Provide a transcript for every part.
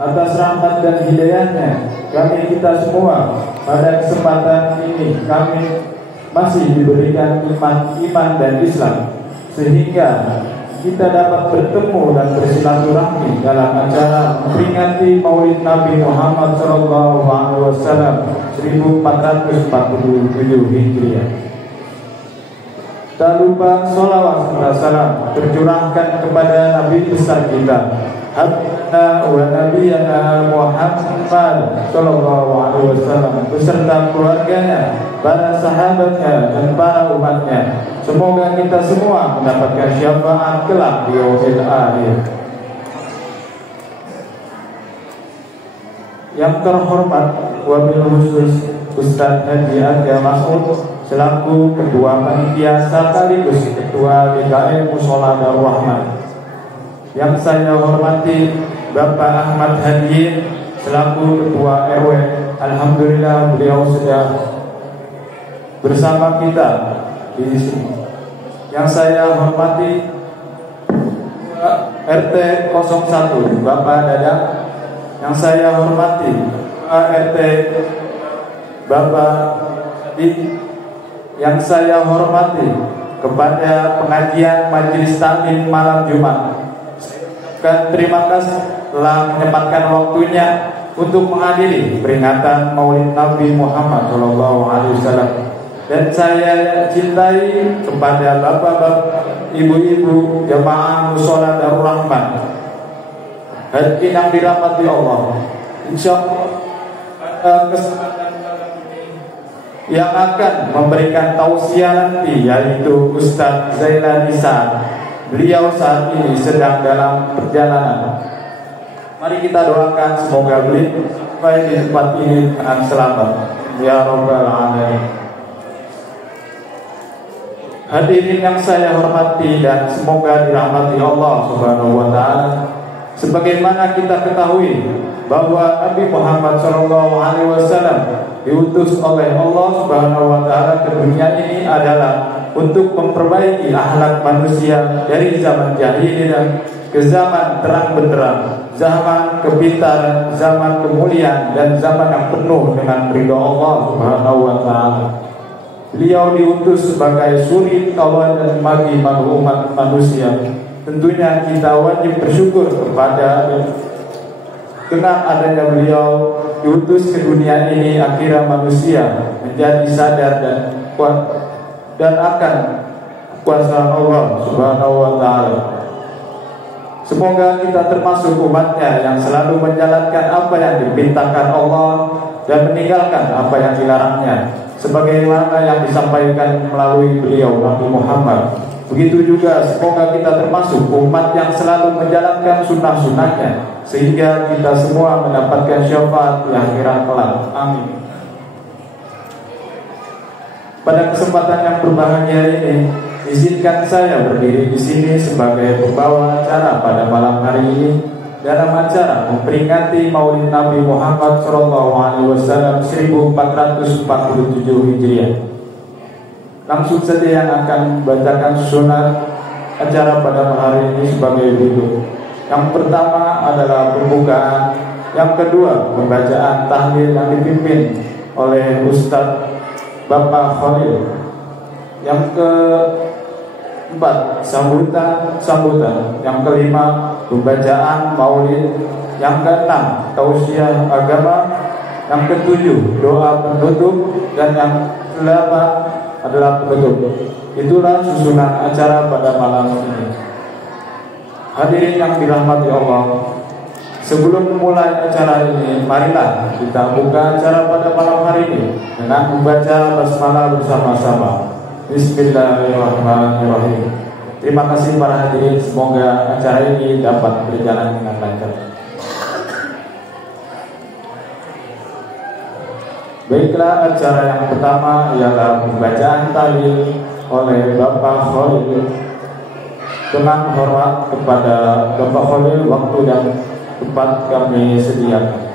atas rahmat dan hidayahnya kami kita semua pada kesempatan ini kami masih diberikan iman dan Islam sehingga kita dapat bertemu dan bersilaturahmi dalam acara memperingati Maulid Nabi Muhammad SAW 1447 Hijriah. Tak lupa sholawat serta salam tercurahkan kepada Nabi besar kita Habibna wa Nabiyana Muhammad sallallahu alaihi wasallam beserta keluarganya, para sahabatnya dan para umatnya. Semoga kita semua mendapatkan syafaat kelak di yaumil akhir. Yang terhormat wabil khusus Ustaz Haji Aga Mas'ud selaku Ketua Panitia sekaligus Ketua DKM Mushola Darul Rahman. Yang saya hormati Bapak Ahmad Hadi selaku Ketua RW. Alhamdulillah beliau sudah bersama kita di sini. Yang saya hormati RT 01 Bapak Dadang. Yang saya hormati RT Bapak Di. Yang saya hormati kepada pengajian Majelis Taklim malam Jumat. Terima kasih telah menyempatkan waktunya untuk menghadiri peringatan Maulid Nabi Muhammad SAW. Dan saya cintai kepada bapak-bapak, ibu-ibu jamaah Mushola Darul Rahman hadirin yang dirahmati Allah. Insyaallah kesempatan yang akan memberikan tausiah nanti yaitu Ustaz Zaila Nisa. Beliau saat ini sedang dalam perjalanan. Mari kita doakan semoga beliau sampai di tempat ini dengan selamat. Ya Rabbal Alamin. Hadirin yang saya hormati dan semoga dirahmati Allah Subhanahu wa taala. Sebagaimana kita ketahui bahwa Nabi Muhammad SAW diutus oleh Allah Subhanahu wa taala ke dunia ini adalah untuk memperbaiki akhlak manusia dari zaman jahiliyah ke zaman terang benderang, zaman kepintaran, zaman kemuliaan dan zaman yang penuh dengan ridha Allah Subhanahu wa taala. Beliau diutus sebagai suri tauladan bagi umat manusia. Tentunya kita wajib bersyukur kepada dengan adanya beliau diutus ke dunia ini akhirnya manusia menjadi sadar dan kuat dan akan kuasa Allah Subhanahu wa taala. Semoga kita termasuk umatnya yang selalu menjalankan apa yang diperintahkan Allah dan meninggalkan apa yang dilarangnya, sebagaimana yang disampaikan melalui beliau Nabi Muhammad. Begitu juga semoga kita termasuk umat yang selalu menjalankan sunnah-sunnahnya, sehingga kita semua mendapatkan syafaat di akhirat kelak. Amin. Pada kesempatan yang berbahagia ini, izinkan saya berdiri di sini sebagai pembawa acara pada malam hari ini dalam acara memperingati Maulid Nabi Muhammad SAW 1447 Hijriah. Langsung saja yang akan membacakan sunnah acara pada hari ini sebagai berikut. Yang pertama adalah pembukaan, yang kedua pembacaan tahlil yang dipimpin oleh Ustadz Bapak Khalil, yang keempat sambutan, yang kelima pembacaan maulid, yang keenam tausiah agama, yang ketujuh doa penutup, dan yang kedelapan adalah penutup. Itulah susunan acara pada malam ini. Hadirin yang dirahmati Allah, sebelum memulai acara ini, marilah kita buka acara pada malam hari ini dengan membaca basmalah bersama-sama. Bismillahirrahmanirrahim. Terima kasih para hadirin, semoga acara ini dapat berjalan dengan lancar. Baiklah, acara yang pertama ialah pembacaan tahlil oleh Bapak Khalil. Dengan hormat kepada Bapak Khalil, waktu dan tempat kami sediakan.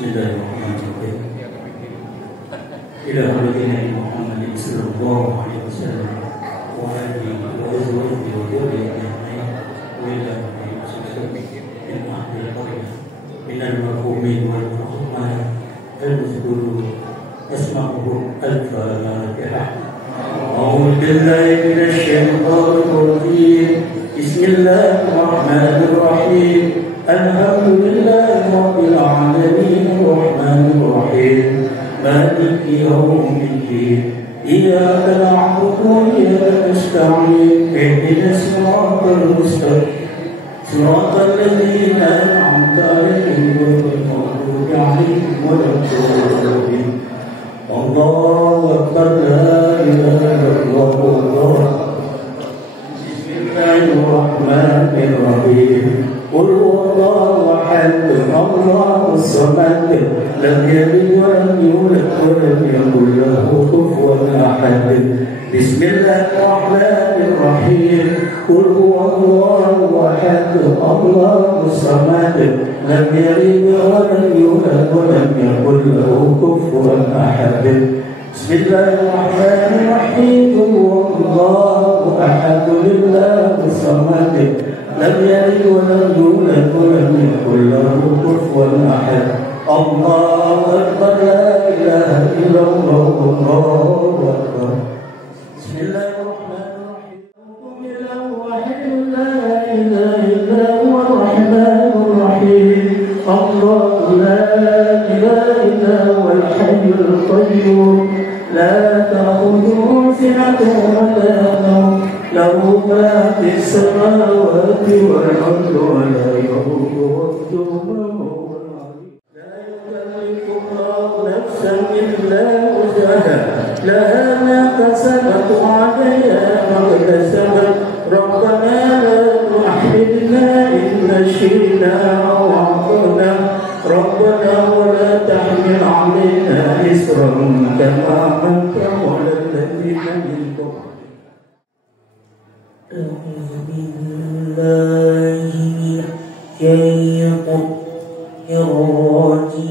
Bismillahirrahmanirrahim. Ila Nabi Muhammad sallallahu alaihi wasallam wa alihi wa azwajihi wa dhurriyyatihi wa ila man sallallahu min ahli al-qaryah min al-marhumin wal marhumat al-mazkurun asma'uhum al-Fatiha. A'udzu billahi minasy syaithanir rajim. Bismillahirrahmanirrahim. Alhamdulillahi rabbil alamin arrahmanir rahim maliki yaumiddin iyyaka na'budu wa iyyaka nasta'in ihdinas siratal mustaqim siratal ladzina an'amta 'alaihim ghairil maghdubi 'alaihim waladdallin. Allahu akbar, la ilaha illallah. Bismillahirrahmanirrahim. Qul huwallahu ahad, Allahus samad, lam yalid wa lam yulad wa lam yakul lahu kufuwan ahad. Bismillahirrahmanirrahim. Qul huwallahu ahad, Allahus samad, lam yalid wa lam yulad wa lam yakul lahu kufuwan ahad. Bismillahirrahmanirrahim. Qul huwallahu ahad, Allahus samad, lam yalid wa lam yulad wa lam yakul lahu kufuwan ahad. Allahu akbar, la ilaha illallah, Allahu akbar. Bismillahirrahmanirrahim. La ilaha illa huwa ar-rahmanur rahim. Allahu la ilaha illa huwa al-hayyul qayyum. La ta'khudhuhu sinatun wa la nawm. Lahu ma fis samawati wal ardi wa la yahuduhu hifdhuhuma. La yukallifu Allahu nafsan illa wus'aha. Laha ma kasabat wa 'alayha ma iktasabat. Rabbana la tu'akhidhna in nashina aw akhtana. Rabbana wa la tahmil 'alaina isran kama hamaltahu 'alal ladzina min qablina. أعوذ بالله من الشيطان الرجيم.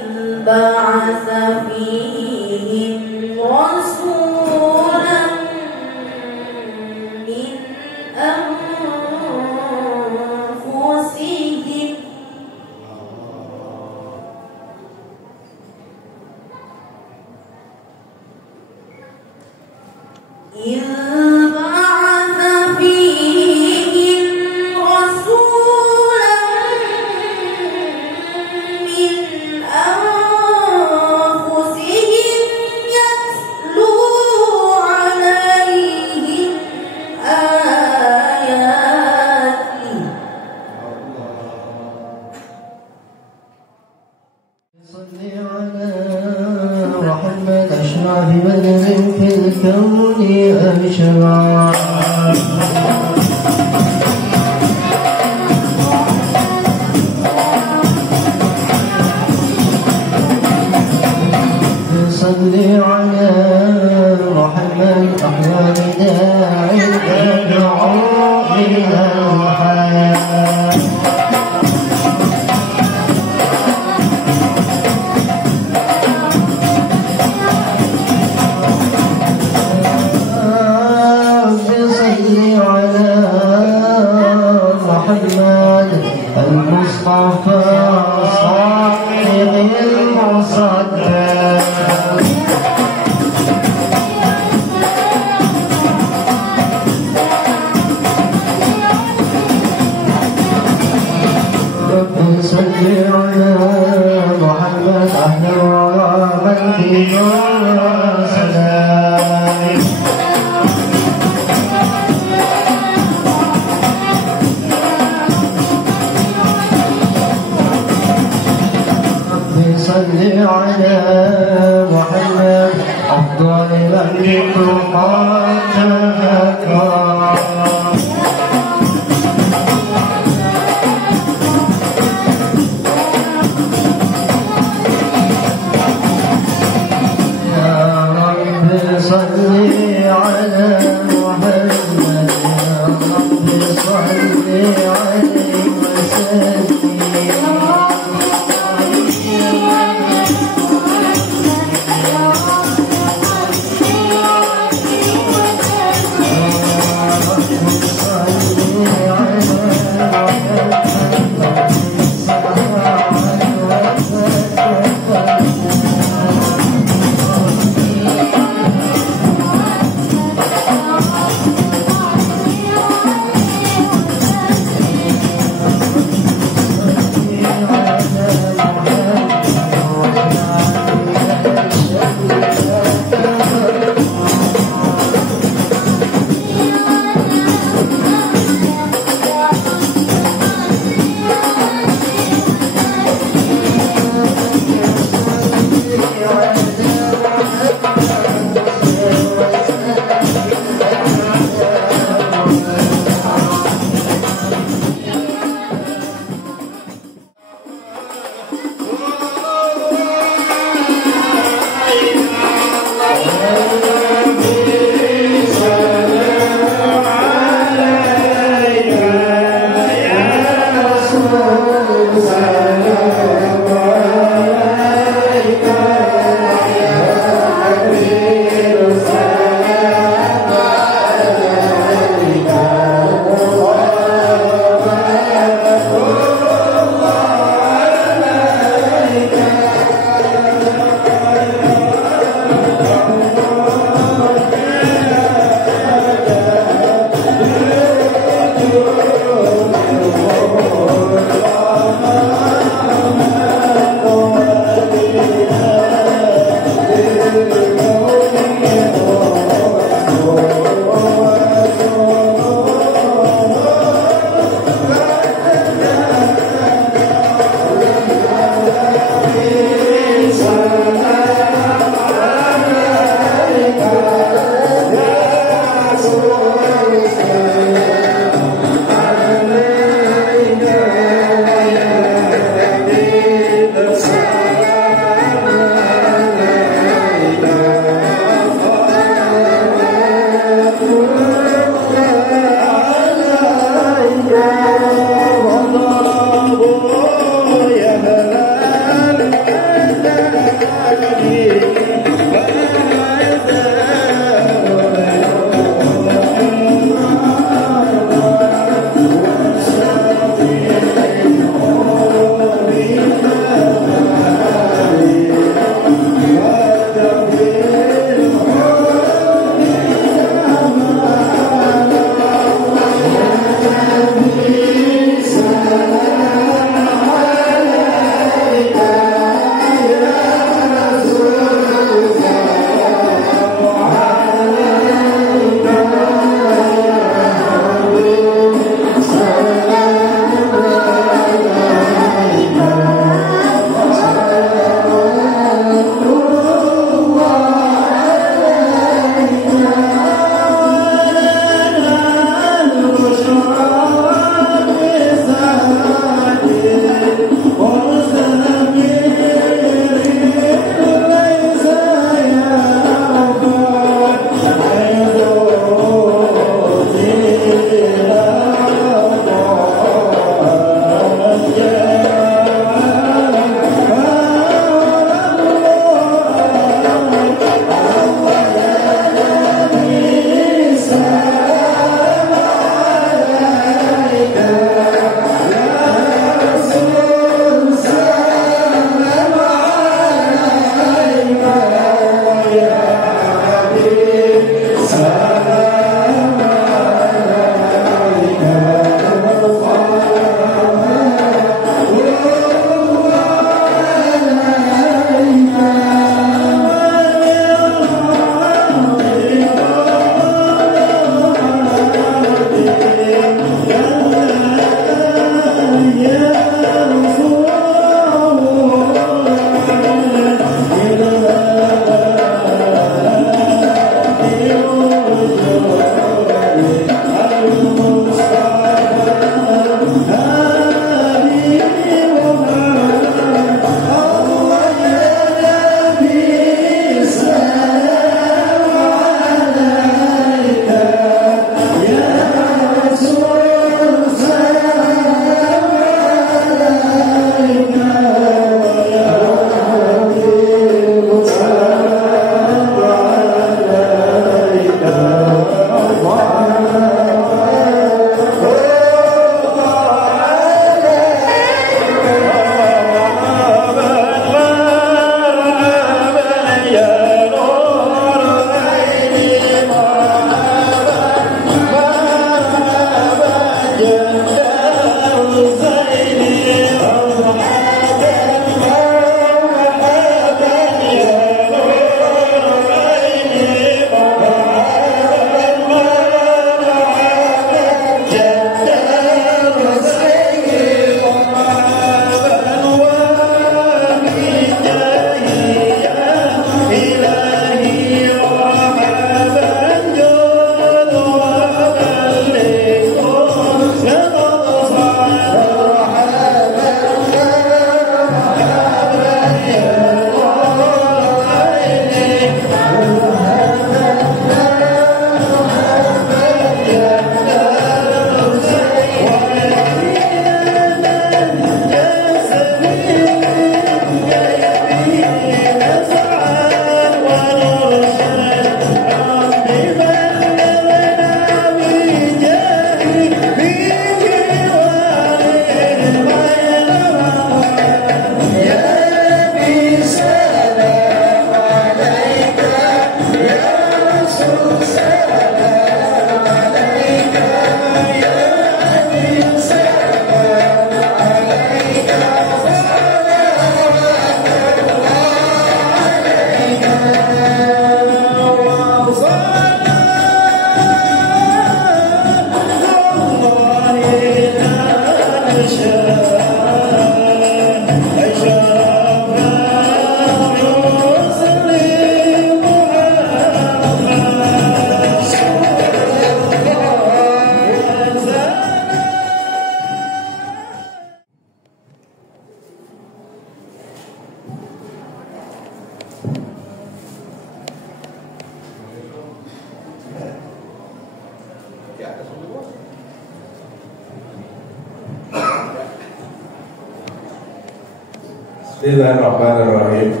Bismillahirrahmanirrahim.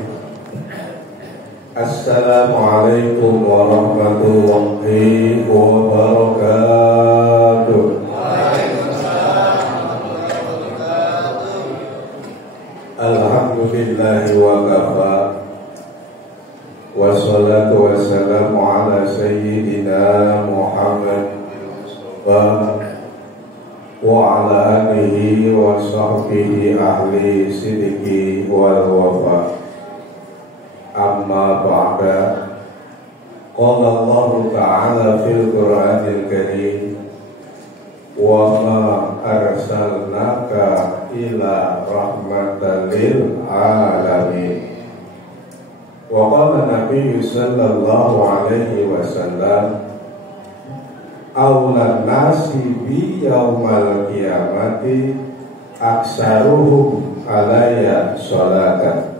Assalamualaikum warahmatullahi wabarakatuh. Alhamdulillahi wa kafa. Wassalatu wassalamu ala sayyidina Muhammad wa ala alihi wa sahbihi ahli sidiki wal wafa. Amma ba'da. Qala Allah ta'ala fil Qur'anil Karim, wa ma arsalnaka ila rahmatan lil alamin. Wa qala Nabi sallallahu alaihi wasallam, awlan nasi bi yaumal qiyamati aksaruhum alayya sholatan.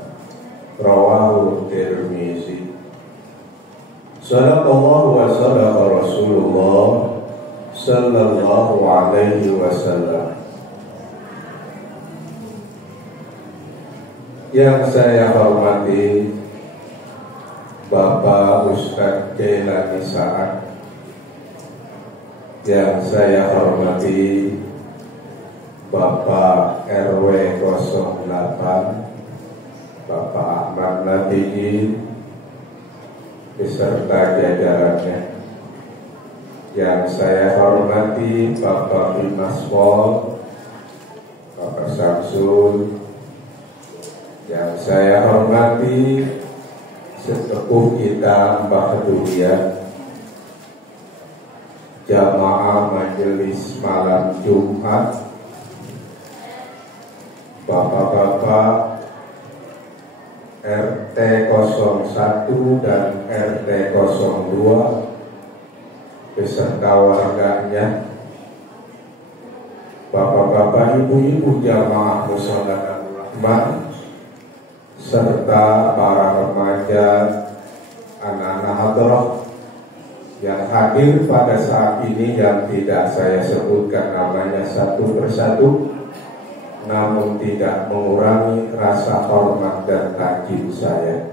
Rawahu Tirmizi. Sadaqallahu wa sadaqa Rasulullah sallallahu alaihi wasallam. Yang saya hormati Bapak Ustadz Jailani Sa'ad, yang saya hormati Bapak RW 08 Bapak Ahmad Nabii beserta jajarannya, yang saya hormati Bapak Bimas Pol, Bapak Samsul, yang saya hormati sesepuh kita Mbah Dunia, jamaah majelis malam Jumat, bapak-bapak RT 01 dan RT 02 beserta warganya, bapak-bapak, ibu-ibu jamaah Musolatul Rahman, serta para remaja, anak-anak hadrah yang hadir pada saat ini, yang tidak saya sebutkan namanya satu persatu, namun tidak mengurangi rasa hormat dan takjub saya.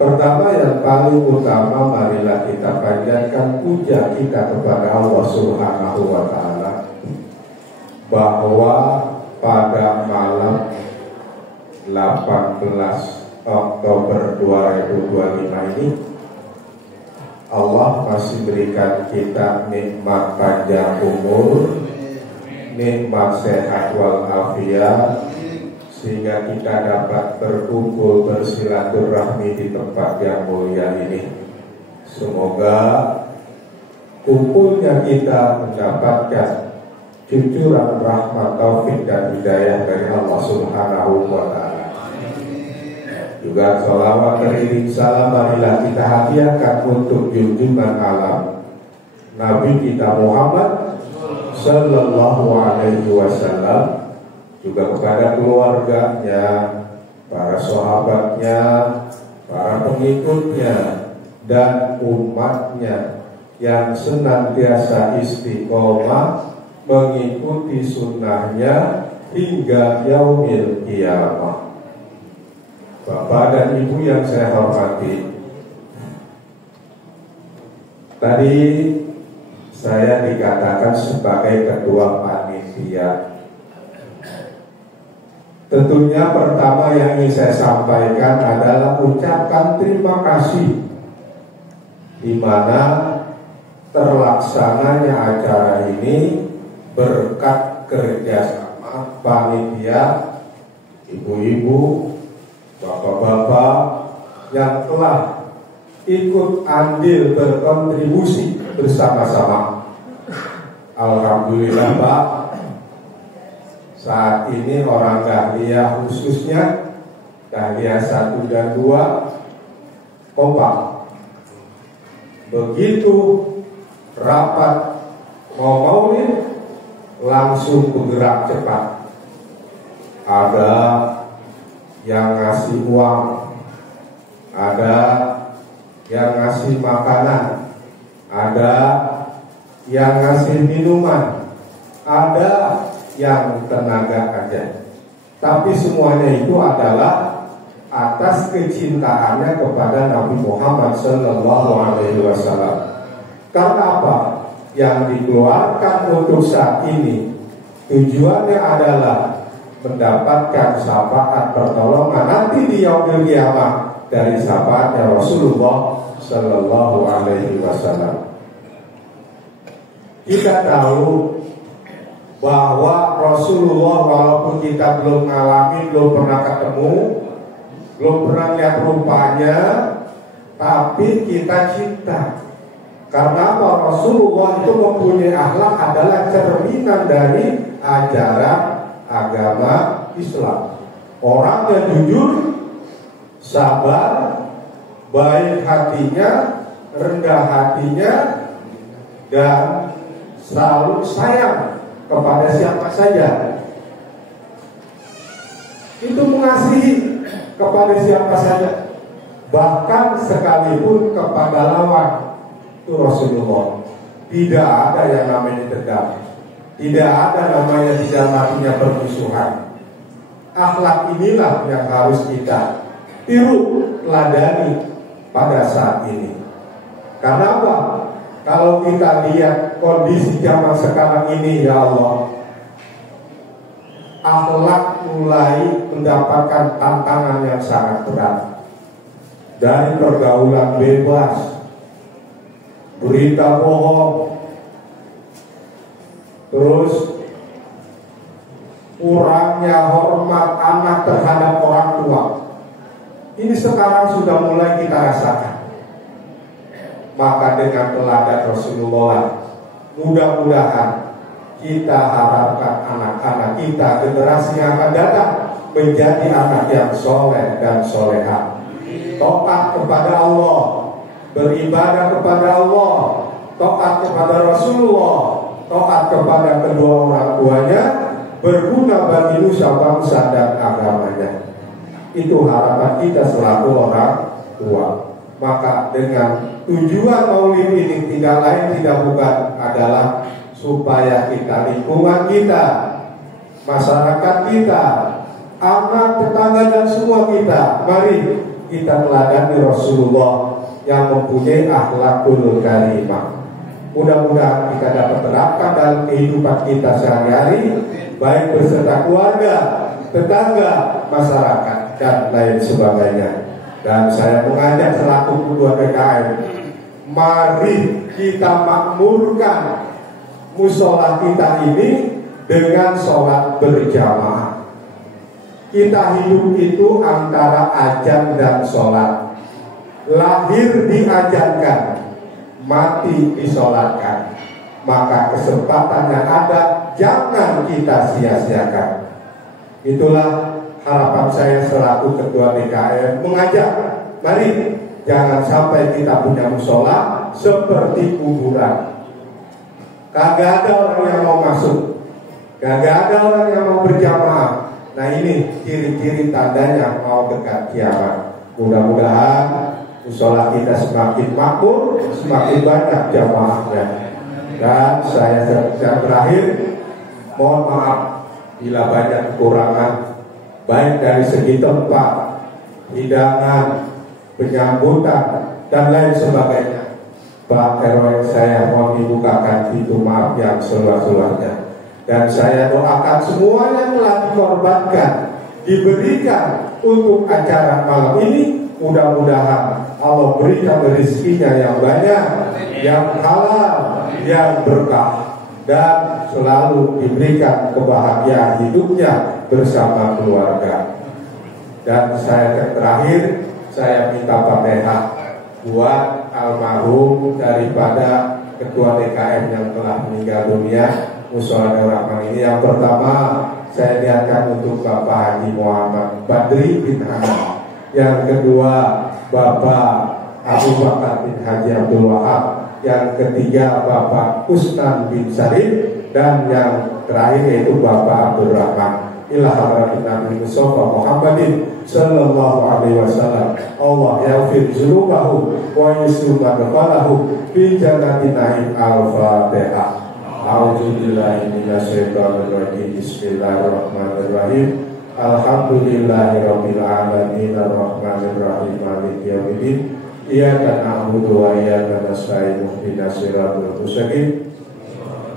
Pertama, yang paling utama, marilah kita panjatkan puja kita kepada Allah Subhanahu wa Ta'ala, bahwa pada malam 18 Oktober 2025 ini Allah masih berikan kita nikmat panjang umur, nikmat sehat walafiat, sehingga kita dapat berkumpul bersilaturahmi di tempat yang mulia ini. Semoga kumpulnya kita mendapatkan cucuran rahmat, taufik dan hidayah dari Allah Subhanahu wa Ta'ala. Juga sholawat beriring salam marilah kita hadiahkan untuk junjungan alam Nabi kita Muhammad sallallahu alaihi wasallam, juga kepada keluarganya, para sahabatnya, para pengikutnya, dan umatnya yang senantiasa istiqomah mengikuti sunnahnya hingga yaumil qiyamah. Bapak dan Ibu yang saya hormati, tadi saya dikatakan sebagai ketua panitia. Tentunya pertama yang ingin saya sampaikan adalah ucapan terima kasih, di mana terlaksananya acara ini berkat kerjasama panitia, ibu-ibu, bapak-bapak yang telah ikut andil berkontribusi bersama-sama. Alhamdulillah Pak, saat ini orang Dahlia khususnya Dahlia 1 dan 2 kompak. Begitu rapat mau maulid langsung bergerak cepat. Ada yang ngasih uang, ada yang ngasih makanan, ada yang ngasih minuman, ada yang tenaga aja. Tapi semuanya itu adalah atas kecintaannya kepada Nabi Muhammad SAW. Karena apa? Yang dikeluarkan untuk saat ini tujuannya adalah mendapatkan syafaat pertolongan nanti di yaumil qiyamah dari syafaatnya Rasulullah Sallallahu Alaihi Wasallam. Kita tahu bahwa Rasulullah walaupun kita belum mengalami, belum pernah ketemu, belum pernah lihat rupanya, tapi kita cinta. Karena apa? Rasulullah itu mempunyai akhlak adalah cerminan dari ajaran agama Islam. Orang yang jujur, sabar, baik hatinya, rendah hatinya, dan selalu sayang kepada siapa saja. Itu mengasihi kepada siapa saja, bahkan sekalipun kepada lawan. Itu Rasulullah. Tidak ada yang namanya dendam, tidak ada namanya di dalam hatinya permusuhan. Akhlak inilah yang harus kita tiru, teladani pada saat ini. Karena apa? Kalau kita lihat kondisi zaman sekarang ini, ya Allah, akhlak mulai mendapatkan tantangan yang sangat berat. Dari pergaulan bebas, berita bohong, terus kurangnya hormat anak terhadap orang tua. Ini sekarang sudah mulai kita rasakan. Maka dengan teladan Rasulullah, mudah-mudahan kita harapkan anak-anak kita, generasi yang akan datang, menjadi anak yang soleh dan soleha, taat kepada Allah, beribadah kepada Allah, taat kepada Rasulullah, taat kepada kedua orang tuanya, berguna bagi nusa bangsa dan agamanya. Itu harapan kita selaku orang tua. Maka dengan tujuan maulid ini tidak lain tidak bukan adalah supaya kita, lingkungan kita, masyarakat kita, anak, tetangga dan semua kita, mari kita teladani Rasulullah yang mempunyai akhlakul karimah. Mudah-mudahan kita dapat terapkan dalam kehidupan kita sehari-hari, baik beserta keluarga, tetangga, masyarakat, dan lain sebagainya. Dan saya mengajak selaku ketua PKM, mari kita makmurkan musola kita ini dengan sholat berjamaah. Kita hidup itu antara azan dan sholat. Lahir diajankan, mati disolatkan. Maka kesempatan yang ada jangan kita sia-siakan. Itulah harapan saya selaku ketua DKM, mengajak, mari jangan sampai kita punya musola seperti kuburan. Kagak ada orang yang mau masuk, kagak ada orang yang mau berjamaah. Nah ini ciri-ciri tandanya mau dekat kiamat. Mudah-mudahan musola kita semakin makmur, semakin banyak jamaahnya. Dan saya terakhir mohon maaf bila banyak kekurangan, baik dari segi tempat, hidangan, penyambutan, dan lain sebagainya. Pak RW, saya mohon dibukakan pintu maaf yang seluas-luasnya. Dan saya doakan semua yang telah dikorbankan, diberikan untuk acara malam ini, mudah-mudahan Allah berikan rezekinya yang banyak, yang halal, yang berkah, dan selalu diberikan kebahagiaan hidupnya bersama keluarga. Dan saya terakhir, saya minta Fatihah buat almarhum daripada ketua DKM yang telah meninggal dunia, Mushola Rahman ini. Yang pertama saya niatkan untuk Bapak Haji Muhammad Badri bin Hamad. Yang kedua Bapak Abu Bakar bin Haji Abdul Wahab. Yang ketiga Bapak Usman bin Sarif. Dan yang terakhir yaitu Bapak Abdul Rahman. ila hadratin Nabi Mustafa Muhammadin sallallahu alaihi wasallam. Allah yaghfir dzunubahu wa yusri madkhalahu fi jannatin na'im. Al-Fatihah. A'udzu billahi minasyaitonir rajim. Bismillahirrahmanirrahim. Alhamdulillahirabbil alamin arrahmanir rahim maliki yaumiddin. Iyyaka na'budu wa iyyaka nasta'in ihdinas siratal mustaqim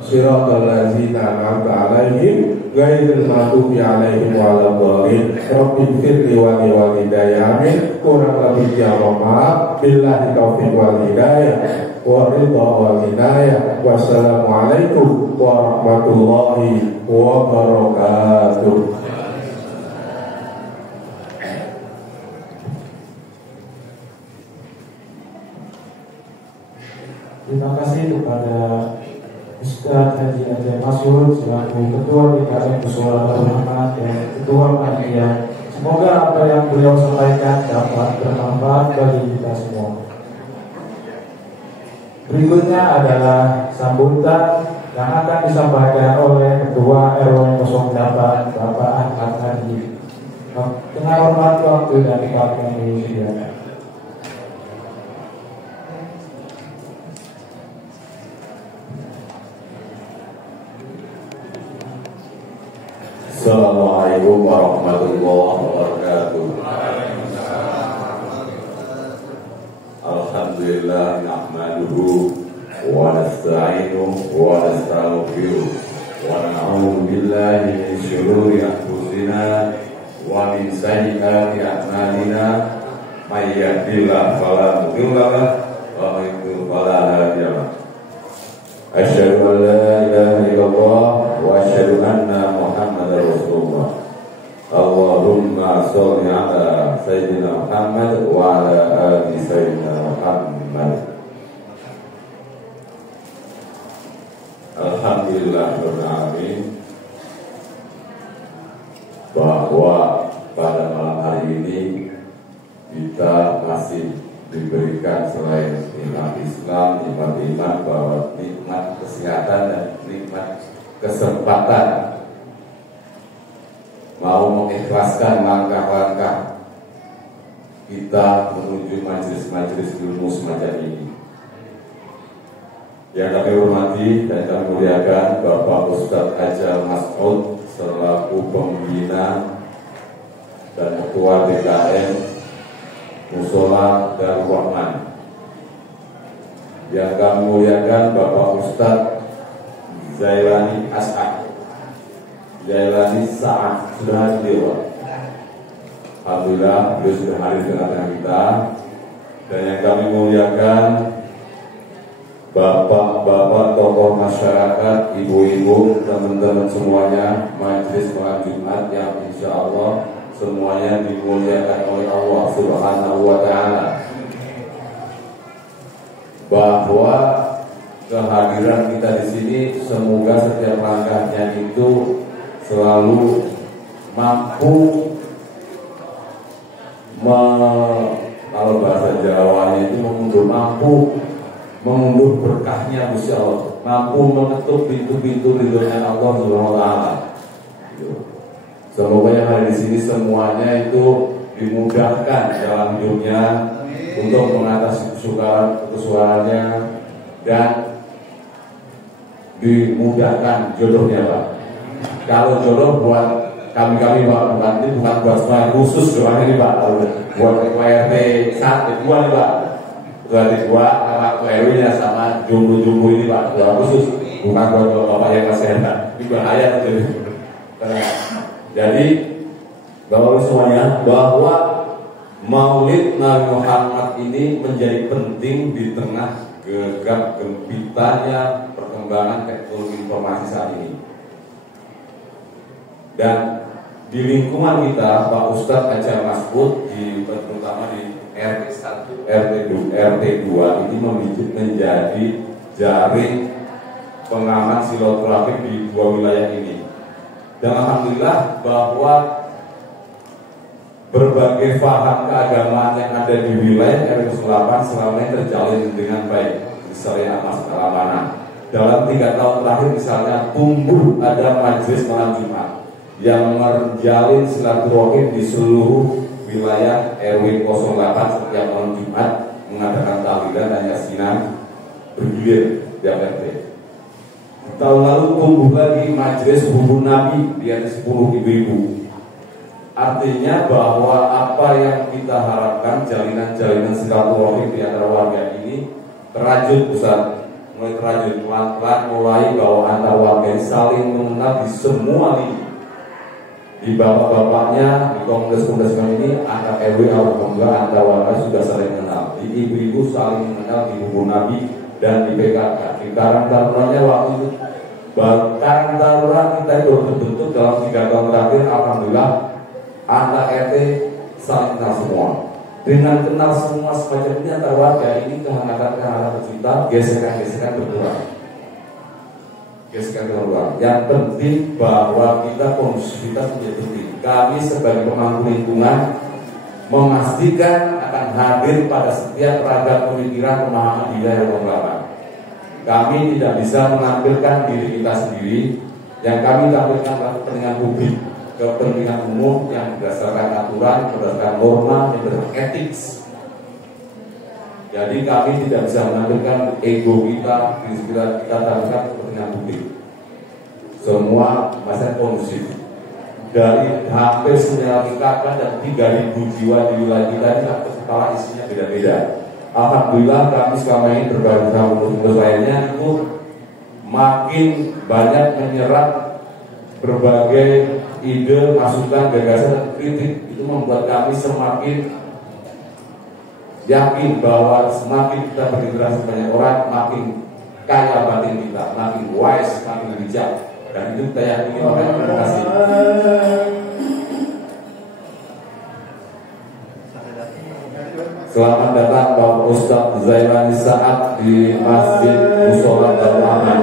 siratal ladzina an'amta 'alaihim ghairil maghdubi 'alaihim waladdallin. Rabbighfirli wa li walidayya amin. Kurang lebihnya mohon billahi taufiq wal hidayah wa ridha wal hidayah. Wassalamualaikum warahmatullahi wabarakatuh. Terima kasih kepada Ustaz Haji Aceh Masyur selaku Ketua DKM Mushola Darul Rahmah dan Ketua Panitia. Semoga apa yang beliau sampaikan dapat bermanfaat bagi kita semua. Berikutnya adalah sambutan yang akan disampaikan oleh Ketua RW 08 Bapak Ahmad Hadi. Dengan hormat waktu dan tempat yang disediakan. Assalamualaikum warahmatullahi wabarakatuh. Alhamdulillah nahmaduhu wa nasta'inuhu wa nastaghfiruh wa na'udzu billahi min shururi anfusina wa min sayyiati a'malina. May yahdihillahu fala mudilla lahu wa may yudlil fala hadiya lahu. Asyhadu an la ilaha illallah wa asyhadu anna Muhammadar Rasulullah. Allahumma sholli ala sayyidina Muhammad wa ala ali sayyidina Muhammad. Alhamdulillahirabbil alamin, bahwa pada malam hari ini kita masih diberikan selain nikmat Islam, nikmat iman, bahwa nikmat kesehatan dan nikmat kesempatan mau mengikhlaskan langkah-langkah kita menuju majelis-majelis ilmu semacam ini. Yang kami hormati dan kami muliakan Bapak Ustadz Ajal Mas'ud selaku pembina dan Ketua DKM Mushola Darul Rahmah. Yang kami muliakan Bapak Ustadz Zailani As'ad, Zailani Sa'ad sudah hadir. Alhamdulillah beliau sudah hadir di tengah kita. Dan yang kami muliakan bapak-bapak tokoh masyarakat, ibu-ibu, teman-teman semuanya, majelis malam Jumat yang insya Allah semuanya dimuliakan oleh Allah Subhanahu wa Ta'ala. Bahwa kehadiran kita di sini semoga setiap langkahnya itu selalu mampu kalau bahasa Jawanya itu mampu mengunduh berkahnya Gusti Allah, mampu mengetuk pintu-pintu ridhonya Allah Subhanahu wa Ta'ala. Semoga yang ada di sini semuanya itu dimudahkan dalam hidupnya untuk mengatasi kesukarannya dan dimudahkan jodohnya, Pak. Kalau jodoh buat kami Pak, bukan buat saya khusus doang ini Pak, buat RT 1 2 nih Pak, RT 2 sama RW-nya sama jumbo ini Pak, doa khusus, bukan buat bapak yang kesehatan. Ini bahaya jadi. Jadi Bapak semuanya, bahwa Maulid Nabi Muhammad ini menjadi penting di tengah gegap gempitanya perkembangan teknologi informasi saat ini. Dan di lingkungan kita, Pak Ustadz Aceh Masyur, terutama di RT 1, RT 2 ini menjadi jaring pengaman silaturahmi di dua wilayah ini. Dan alhamdulillah bahwa berbagai paham keagamaan yang ada di wilayah RW 8 selama ini terjalin dengan baik. Misalnya masalah mana? Dalam 3 tahun terakhir misalnya tumbuh ada majelis malam Jumat. yang menjalin silaturahim di seluruh wilayah RW 08 setiap malam Jumat mengadakan tahlilan dan yasinan bergilir di RT. Tahun lalu tumbuh lagi majelis hubungan Nabi di atas 10 ibu-ibu. Artinya bahwa apa yang kita harapkan jalinan-jalinan silaturahim di antara warga ini terajut besar, mulai terajut pelan-pelan, mulai bahwa antar warga ini saling mengenal di semua lini. Di bapak-bapaknya, di komunitas-komunitas kami ini antar RW alhamdulillah antar warga sudah saling mengenal. Di ibu-ibu saling mengenal di hubungan Nabi dan di PKK. Di Karang Tarunanya waktu itu Karang Taruna kita itu terbentuk dalam 3 tahun terakhir alhamdulillah antar RT saling kenal semua. Dengan kenal semua semacam ini antar warga ini kehangatan tercipta, gesekan-gesekan berkurang. Yang penting bahwa kita kondusivitas menjadi penting. Kami sebagai pemangku lingkungan memastikan akan hadir pada setiap ragam pemikiran pemahaman di daerah penggelapan. Kami tidak bisa menampilkan diri kita sendiri. Yang kami tampilkan adalah kepentingan publik, kepentingan umum yang berdasarkan aturan, berdasarkan norma, berdasarkan etik. Jadi kami tidak bisa menampilkan ego kita, kita tampilkan kepentingan publik. Semua masih kondusif. Dari hampir 9 kakak dan 3.000 jiwa di wilayah kita ini kepala isinya beda-beda. Alhamdulillah kami selama ini berbagi sama pengurus lainnya itu makin banyak menyerap berbagai ide, masukan, gagasan, dan kritik. Itu membuat kami semakin yakin bahwa semakin kita berinteraksi banyak orang, makin kaya batin kita, makin wise, makin bijak. Dan itu kita yakini. Terima kasih. Selamat datang Bapak Ustadz Zailani Sa'ad di Masjid Mushola Darul Aman.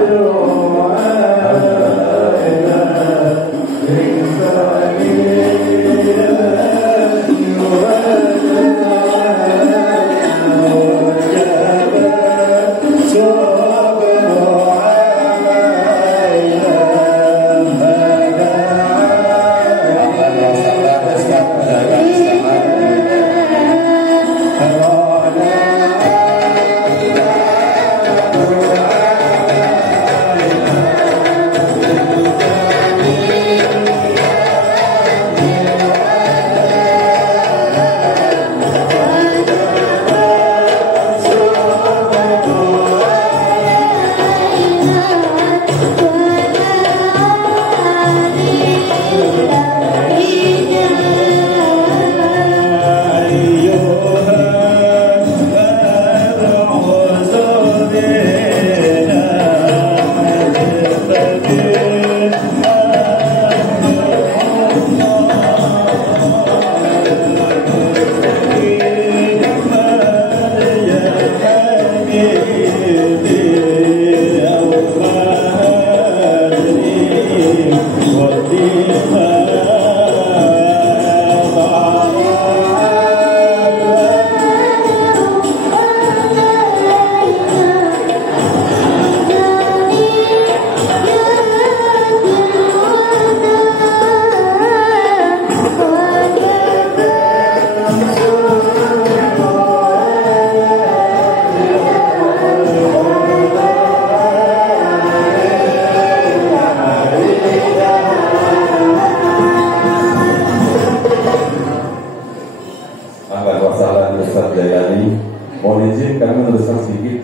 Mohon izin kami meneruskan sedikit.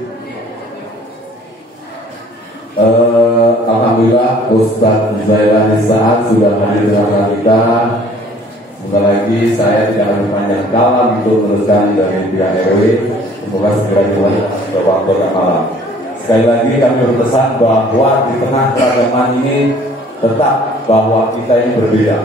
Alhamdulillah Ustadz Zailani Sa'ad sudah hadir bersama kita. Semoga lagi saya tidak akan berpanjang dalam untuk meneruskan dari pihak RW. Semoga segera dimulai ke waktu dan malam. Sekali lagi kami berpesan bahwa di tengah keragaman ini tetap bahwa kita ini berbeda.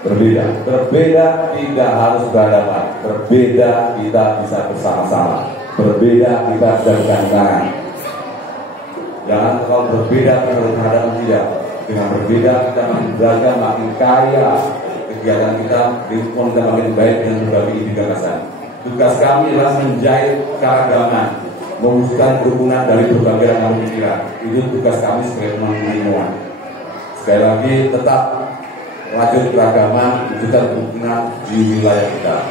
Berbeda tidak harus berhadapan. Berbeda kita bisa bersama-sama. Berbeda kita bisa bergandengan. Jangan kalau berbeda kita berhadapan, tidak. Dengan berbeda kita makin beragam, makin kaya kegiatan kita, lingkungan kita makin baik dengan berbagai ide gagasan. Tugas kami adalah menjahit keragaman, mewujudkan kerukunan dari berbagai ragam pikiran. Itu tugas kami sebagai pemangku lingkungan. sekali lagi tetap lanjut keragaman kita berguna di wilayah kita,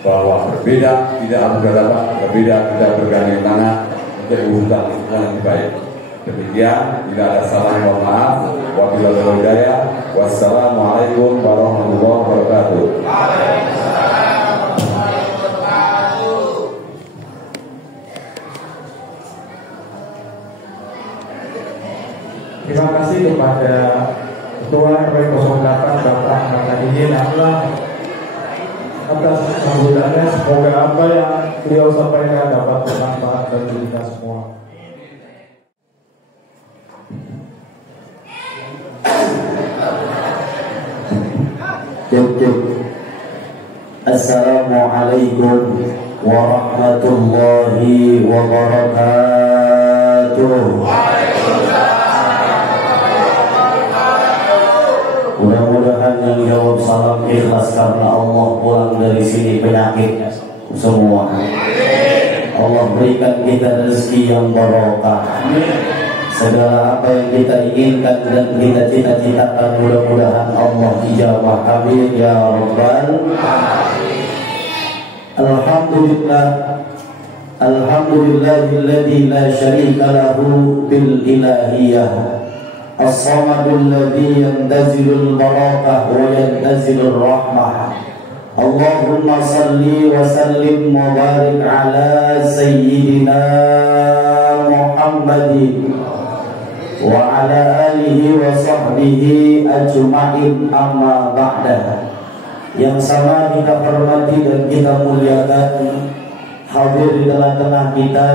bahwa berbeda tidak berhadapan, berbeda tidak bergandeng tangan untuk mewujudkan lingkungan yang baik. Demikian, tidak ada salah, mohon maaf. Wabillahi hidayah. Wassalamualaikum warahmatullahi wabarakatuh. Terima kasih kepada Ketua RW 08 Bapak Ahmad Nadiyin Allah atas sambutannya. Semoga apa yang beliau sampaikan dapat bermanfaat bagi kita semua. Assalamualaikum warahmatullahi wabarakatuh. Mudah-mudahan yang jawab salam ikhlas karena Allah pulang dari sini penyakit semua. Allah berikan kita rezeki yang barokah. Segala apa yang kita inginkan dan kita cita-citakan, mudah-mudahan Allah ijabah. Amin ya rabbal alamin. Alhamdulillah, alhamdulillahilladzi la syarika lahu bil ilahiyah, as-samadul ladzi yantazilul barakah wa yantazilur rahmah. Allahumma salli wa sallim wa barik ala sayyidina Muhammadin wa ala alihi wa sahbihi ajma'in, amma ba'da. Yang sama kita hormati dan kita muliakan, hadir di tengah-tengah kita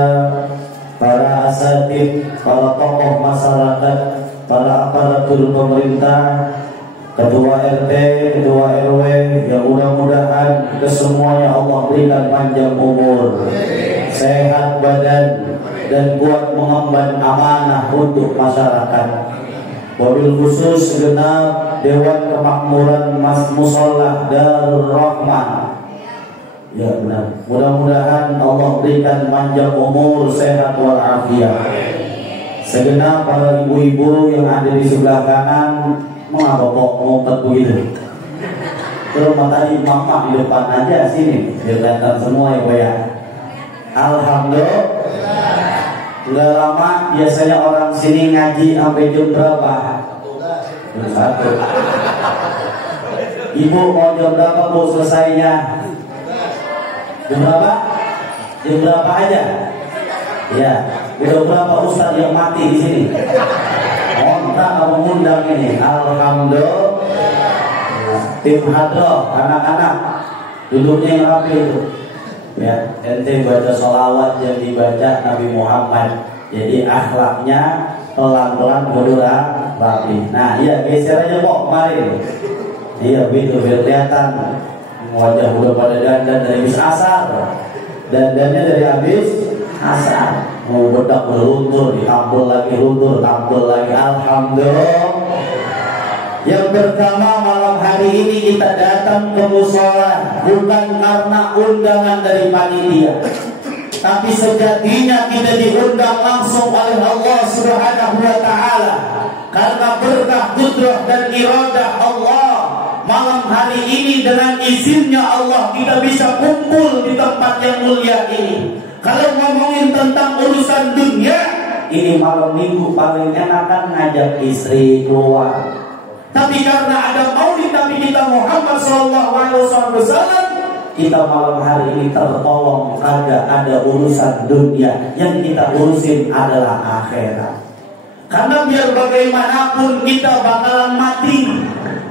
para asatid, para tokoh masyarakat, para aparatur pemerintah, ketua RT, ketua RW, yang mudah-mudahan kesemuanya Allah berikan panjang umur, sehat badan, dan kuat mengemban amanah untuk masyarakat. Wabil khusus segenap Dewan Kemakmuran Musholah Darul Rahman. Ya benar. Mudah-mudahan Allah berikan panjang umur, sehat walafiat. Segenap para ibu-ibu yang ada di sebelah kanan, mengapa kok ngumpet begitu? Terus tadi mama di depan aja sini, biar kelihatan semua ya Pak ya. Alhamdulillah. Udah lama biasanya orang sini ngaji sampai jam berapa? Jam 1. Ibu mau jam berapa Bu selesainya? Jam berapa? Jam berapa aja? Ya, udah berapa ustaz yang mati di sini? Ontak kamu ngundang ini. Alhamdulillah. Tim hadroh, anak-anak duduknya yang rapi itu. Ya, ente baca sholawat yang dibaca Nabi Muhammad. Jadi akhlaknya pelan-pelan berdua rapi. Nah, iya geser aja kok kemarin. Iya begitu biar kelihatan wajah udah pada dandan dari habis asar. Dandannya dari habis asar. Mau bedak udah luntur, ditampul lagi luntur, tampul lagi. Alhamdulillah. Yang pertama, malam hari ini kita datang ke mushola bukan karena undangan dari panitia, tapi sejatinya kita diundang langsung oleh Allah Subhanahu wa Ta'ala. Karena berkah, kudrah dan iradah Allah, malam hari ini dengan izinnya Allah kita bisa kumpul di tempat yang mulia ini. Kalau ngomongin tentang urusan dunia, ini malam minggu paling enakan ngajak istri keluar. Tapi karena ada maulid Nabi kita Muhammad SAW, kita malam hari ini tertolong ada urusan dunia. Yang kita urusin adalah akhirat. Karena biar bagaimanapun kita bakalan mati,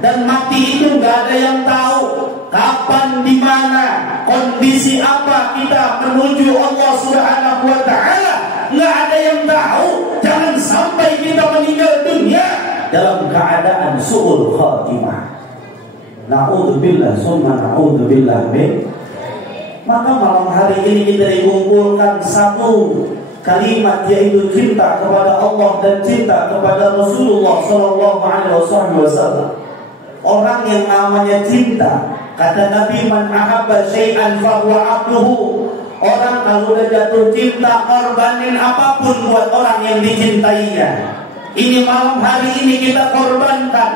dan mati itu nggak ada yang tahu kapan, di mana, kondisi apa kita menuju Allah Subhanahu wa Ta'ala. Nggak ada yang tahu. Jangan sampai kita meninggal dunia dalam keadaan su'ul khatimah. Na'udzubillah summa na'udzubillah min. Maka malam hari ini kita dikumpulkan satu kalimat, yaitu cinta kepada Allah dan cinta kepada Rasulullah sallallahu alaihi wasallam. Orang yang namanya cinta, kata Nabi, man ahabba syai'an fahuwa abduhu. Orang kalau udah jatuh cinta, korbanin apapun buat orang yang dicintainya. Ini malam hari ini kita korbankan.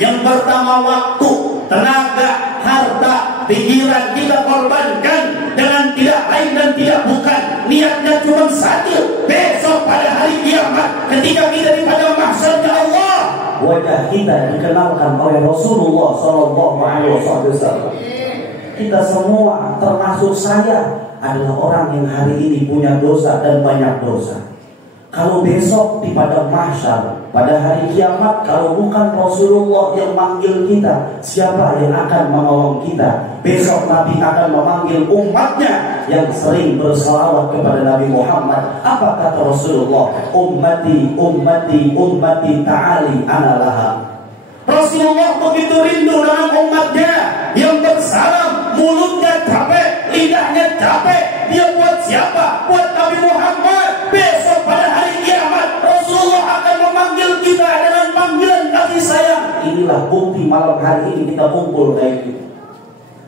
Yang pertama waktu, tenaga, harta, pikiran kita korbankan dengan tidak lain dan tidak bukan. Niatnya cuma satu. Besok pada hari kiamat, ketika kita di padang mahsyarnya Allah, wajah kita dikenalkan oleh Rasulullah SAW. Kita semua, termasuk saya, adalah orang yang hari ini punya dosa dan banyak dosa. Kalau besok di padang mahsyar, pada hari kiamat, kalau bukan Rasulullah yang manggil kita, siapa yang akan menolong kita? Besok Nabi akan memanggil umatnya yang sering bersalawat kepada Nabi Muhammad. Apa kata Rasulullah? Ummati, ummati, ummati ta'ali ana laha. Rasulullah begitu rindu dengan umatnya yang bersalam, mulutnya capek, lidahnya capek. Dia buat siapa? Buat Nabi Muhammad. Besok pada hari kiamat, Rasulullah akan memanggil kita dengan panggilan kasih sayang. Inilah bukti malam hari ini kita kumpul kayak gitu.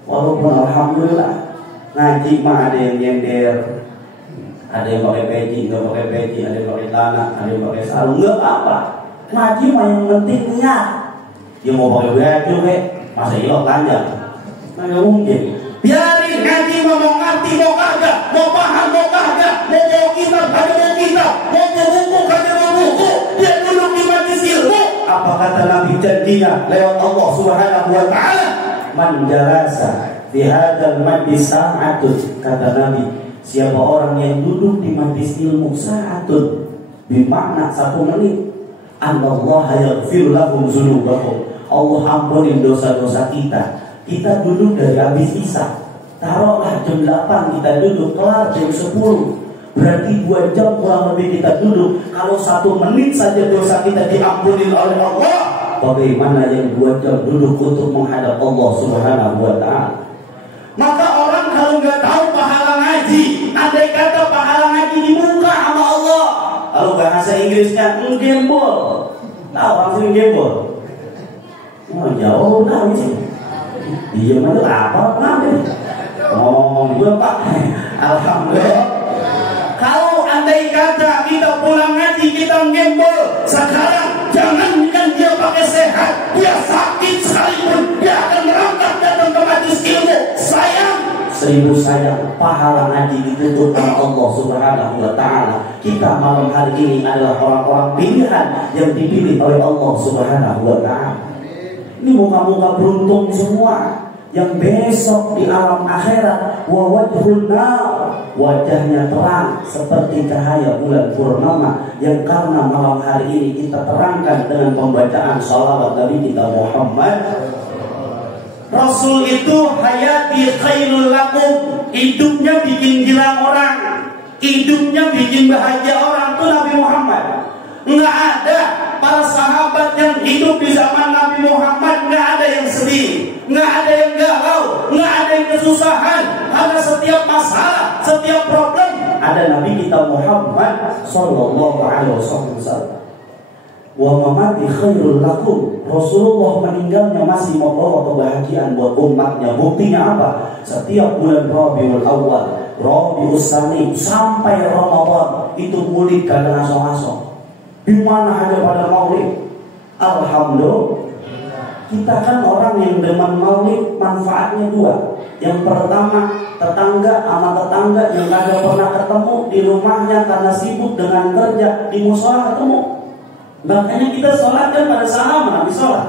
Walaupun alhamdulillah ngaji mah ada yang nyender, ada yang pakai peci, nggak pakai peci, ada yang pakai celana, ada yang pakai sarung, nggak apa. Ngaji mah yang penting niat. Dia mau pakai baju masa ilok panjang, nggak mungkin. Biarin ngaji mau ngerti mau kagak, mau paham mau kagak, mau kitab kagak mau kitab, mau buku kagak mau buku, dia duduk di majelis ilmu. Apa kata Nabi janjinya lewat Allah Subhanahu wa Ta'ala? Man jalasa fi hadzal majlis sa'atun, kata Nabi, siapa orang yang duduk di majelis ilmu sa'atun, bermakna 1 menit, Allah yaghfir lahum dzunubahum, Allah ampunin dosa-dosa kita. Kita duduk dari habis isya, taruhlah jam 8 kita duduk, kelar jam 10, berarti 2 jam kurang lebih kita duduk. Kalau 1 menit saja dosa kita diampuni oleh Allah, bagaimana yang 2 jam duduk untuk menghadap Allah Subhanahu wa Ta'ala? Maka orang kalau nggak tahu pahala ngaji, andai kata pahala ngaji dibuka sama Allah, kalau bahasa Inggrisnya gembol, tahu langsung gembol. Oh jauh dah sih. Iya mana apa nanti ngomong gue Pak. Alhamdulillah. Kalau andai kata kita pulang ngaji kita gembol sekarang, jangankan dia pakai sehat, dia sakit sekalipun dia akan merangkak datang ke majelis ilmu. Sayang 1000 sayang, pahala ngaji ditutup oleh Allah Subhanahu wa Ta'ala. Kita malam hari ini adalah orang-orang pilihan yang dipilih oleh Allah Subhanahu wa Ta'ala. Ini muka-muka beruntung semua yang besok di alam akhirat wa wajhun nar, wajahnya terang seperti cahaya bulan purnama, yang karena malam hari ini kita terangkan dengan pembacaan salawat Nabi kita Muhammad. Rasul itu hayati khairul lakum, hidupnya bikin gila orang, hidupnya bikin bahagia orang, itu Nabi Muhammad. Nggak ada para sahabat yang hidup di zaman Nabi Muhammad, nggak ada yang sedih, nggak ada yang galau, nggak ada yang kesusahan. Karena setiap masalah, setiap problem ada Nabi kita Muhammad Sallallahu Alaihi Wasallam. Wa mamati khairul lakum, Rasulullah meninggalnya masih membawa kebahagiaan buat umatnya. Buktinya apa? Setiap bulan Rabiul Awal, Rabiul Tsani sampai Ramadan itu mulik kadang asong-asong. Di mana aja pada maulid. Alhamdulillah, kita kan orang yang demen maulid, manfaatnya 2. Yang pertama, tetangga sama tetangga yang kagak pernah ketemu di rumahnya karena sibuk dengan kerja, di musola ketemu. Makanya kita sholat kan pada salaman habis sholat.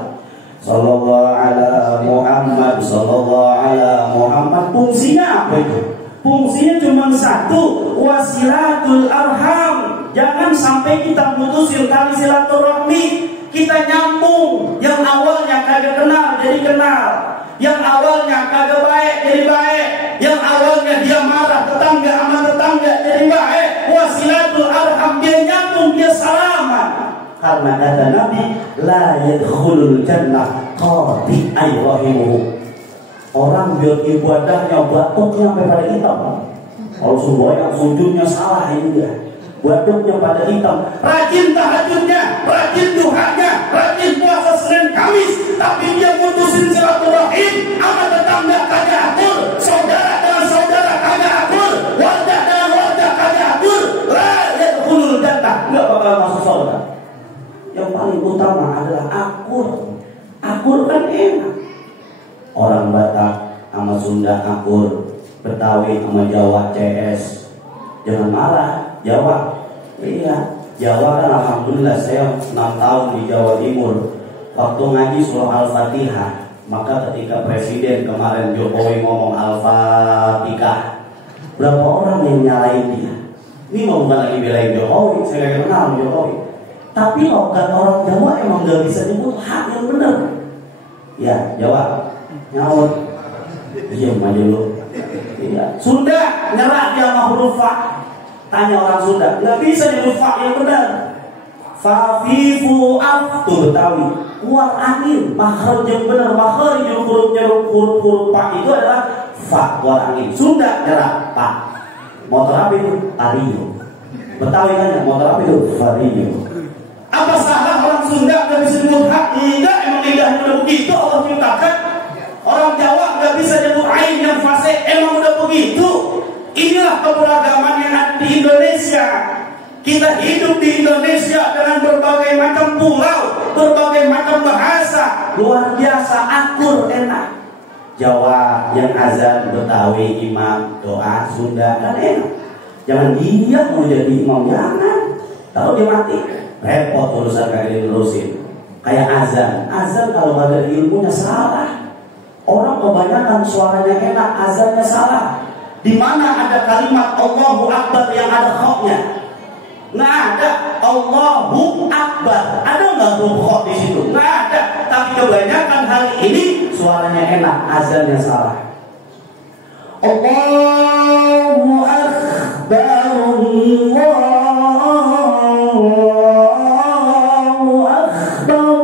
Sallallahu ala Muhammad, sallallahu ala Muhammad. Fungsinya apa itu? Fungsinya cuma 1, wasilatul arham. Jangan sampai kita putusin tali silaturahmi, kita nyambung. Yang awalnya kagak kenal jadi kenal, yang awalnya kagak baik jadi baik, yang awalnya dia marah tetangga sama tetangga jadi baik. Wasilatul arham, dia nyambung, dia salaman. Karena kata Nabi, la yadkhulul jannah qati ayrahimuhu. Orang biar ibadahnya batuknya sampai pada hitam. Kalau subuh yang sujudnya salah ini dia. Batuknya pada hitam. Rajin tahajudnya, rajin duhanya, rajin puasa Senin Kamis, tapi dia mutusin silaturahim sama tetangga kagak akur, saudara dengan saudara kagak akur, warga dengan warga kagak akur. La yadkhulul jannah, enggak bakal masuk surga. yang paling utama adalah akur. Akur kan enak. Orang Batak sama Sunda akur, Betawi sama Jawa CS. Jangan marah, Jawa. Iya, Jawa kan alhamdulillah saya 6 tahun di Jawa Timur. Waktu ngaji surah Al-Fatihah, maka ketika Presiden kemarin Jokowi ngomong Al-Fatihah, berapa orang yang nyalain dia? Ini mau bukan lagi belain Jokowi, saya gak kenal Jokowi. Tapi logat orang Jawa emang gak bisa nyebut hak yang benar. Ya, Jawa nyaut, diam aja lu. Iya. Sunda nyerah dia sama huruf fa. Tanya orang Sunda, gak bisa nyebut fa yang benar. Fafifu af tuh Betawi, keluar angin, makhraj yang benar, makhraj yang huruf fa itu adalah fa, keluar angin. Sunda nyerah pa. Motor apa itu? Vario. Betawi tanya, motor apa itu? Vario. Apa salah orang Sunda gak bisa nyebut hak? Enggak, emang lidahnya udah begitu Allah ciptakan. Orang Jawa gak bisa nyebut ain yang fase, emang udah begitu. Inilah keberagaman yang ada di Indonesia. Kita hidup di Indonesia dengan berbagai macam pulau, berbagai macam bahasa. Luar biasa, akur, enak. Jawa yang azan, Betawi imam, doa, Sunda kan enak. Jangan dia mau jadi imam, jangan. Kalau dia mati, repot urusan kayak dilurusin. Kayak azan kalau gak ada ilmunya salah. Orang kebanyakan suaranya enak, azannya salah. Di mana ada kalimat Allahu Akbar yang ada khoknya? Nggak ada. Allahu Akbar ada nggak huruf khok di situ? Nggak ada. Tapi kebanyakan hari ini suaranya enak, azannya salah. Allahu Akbar, Allahu Akbar.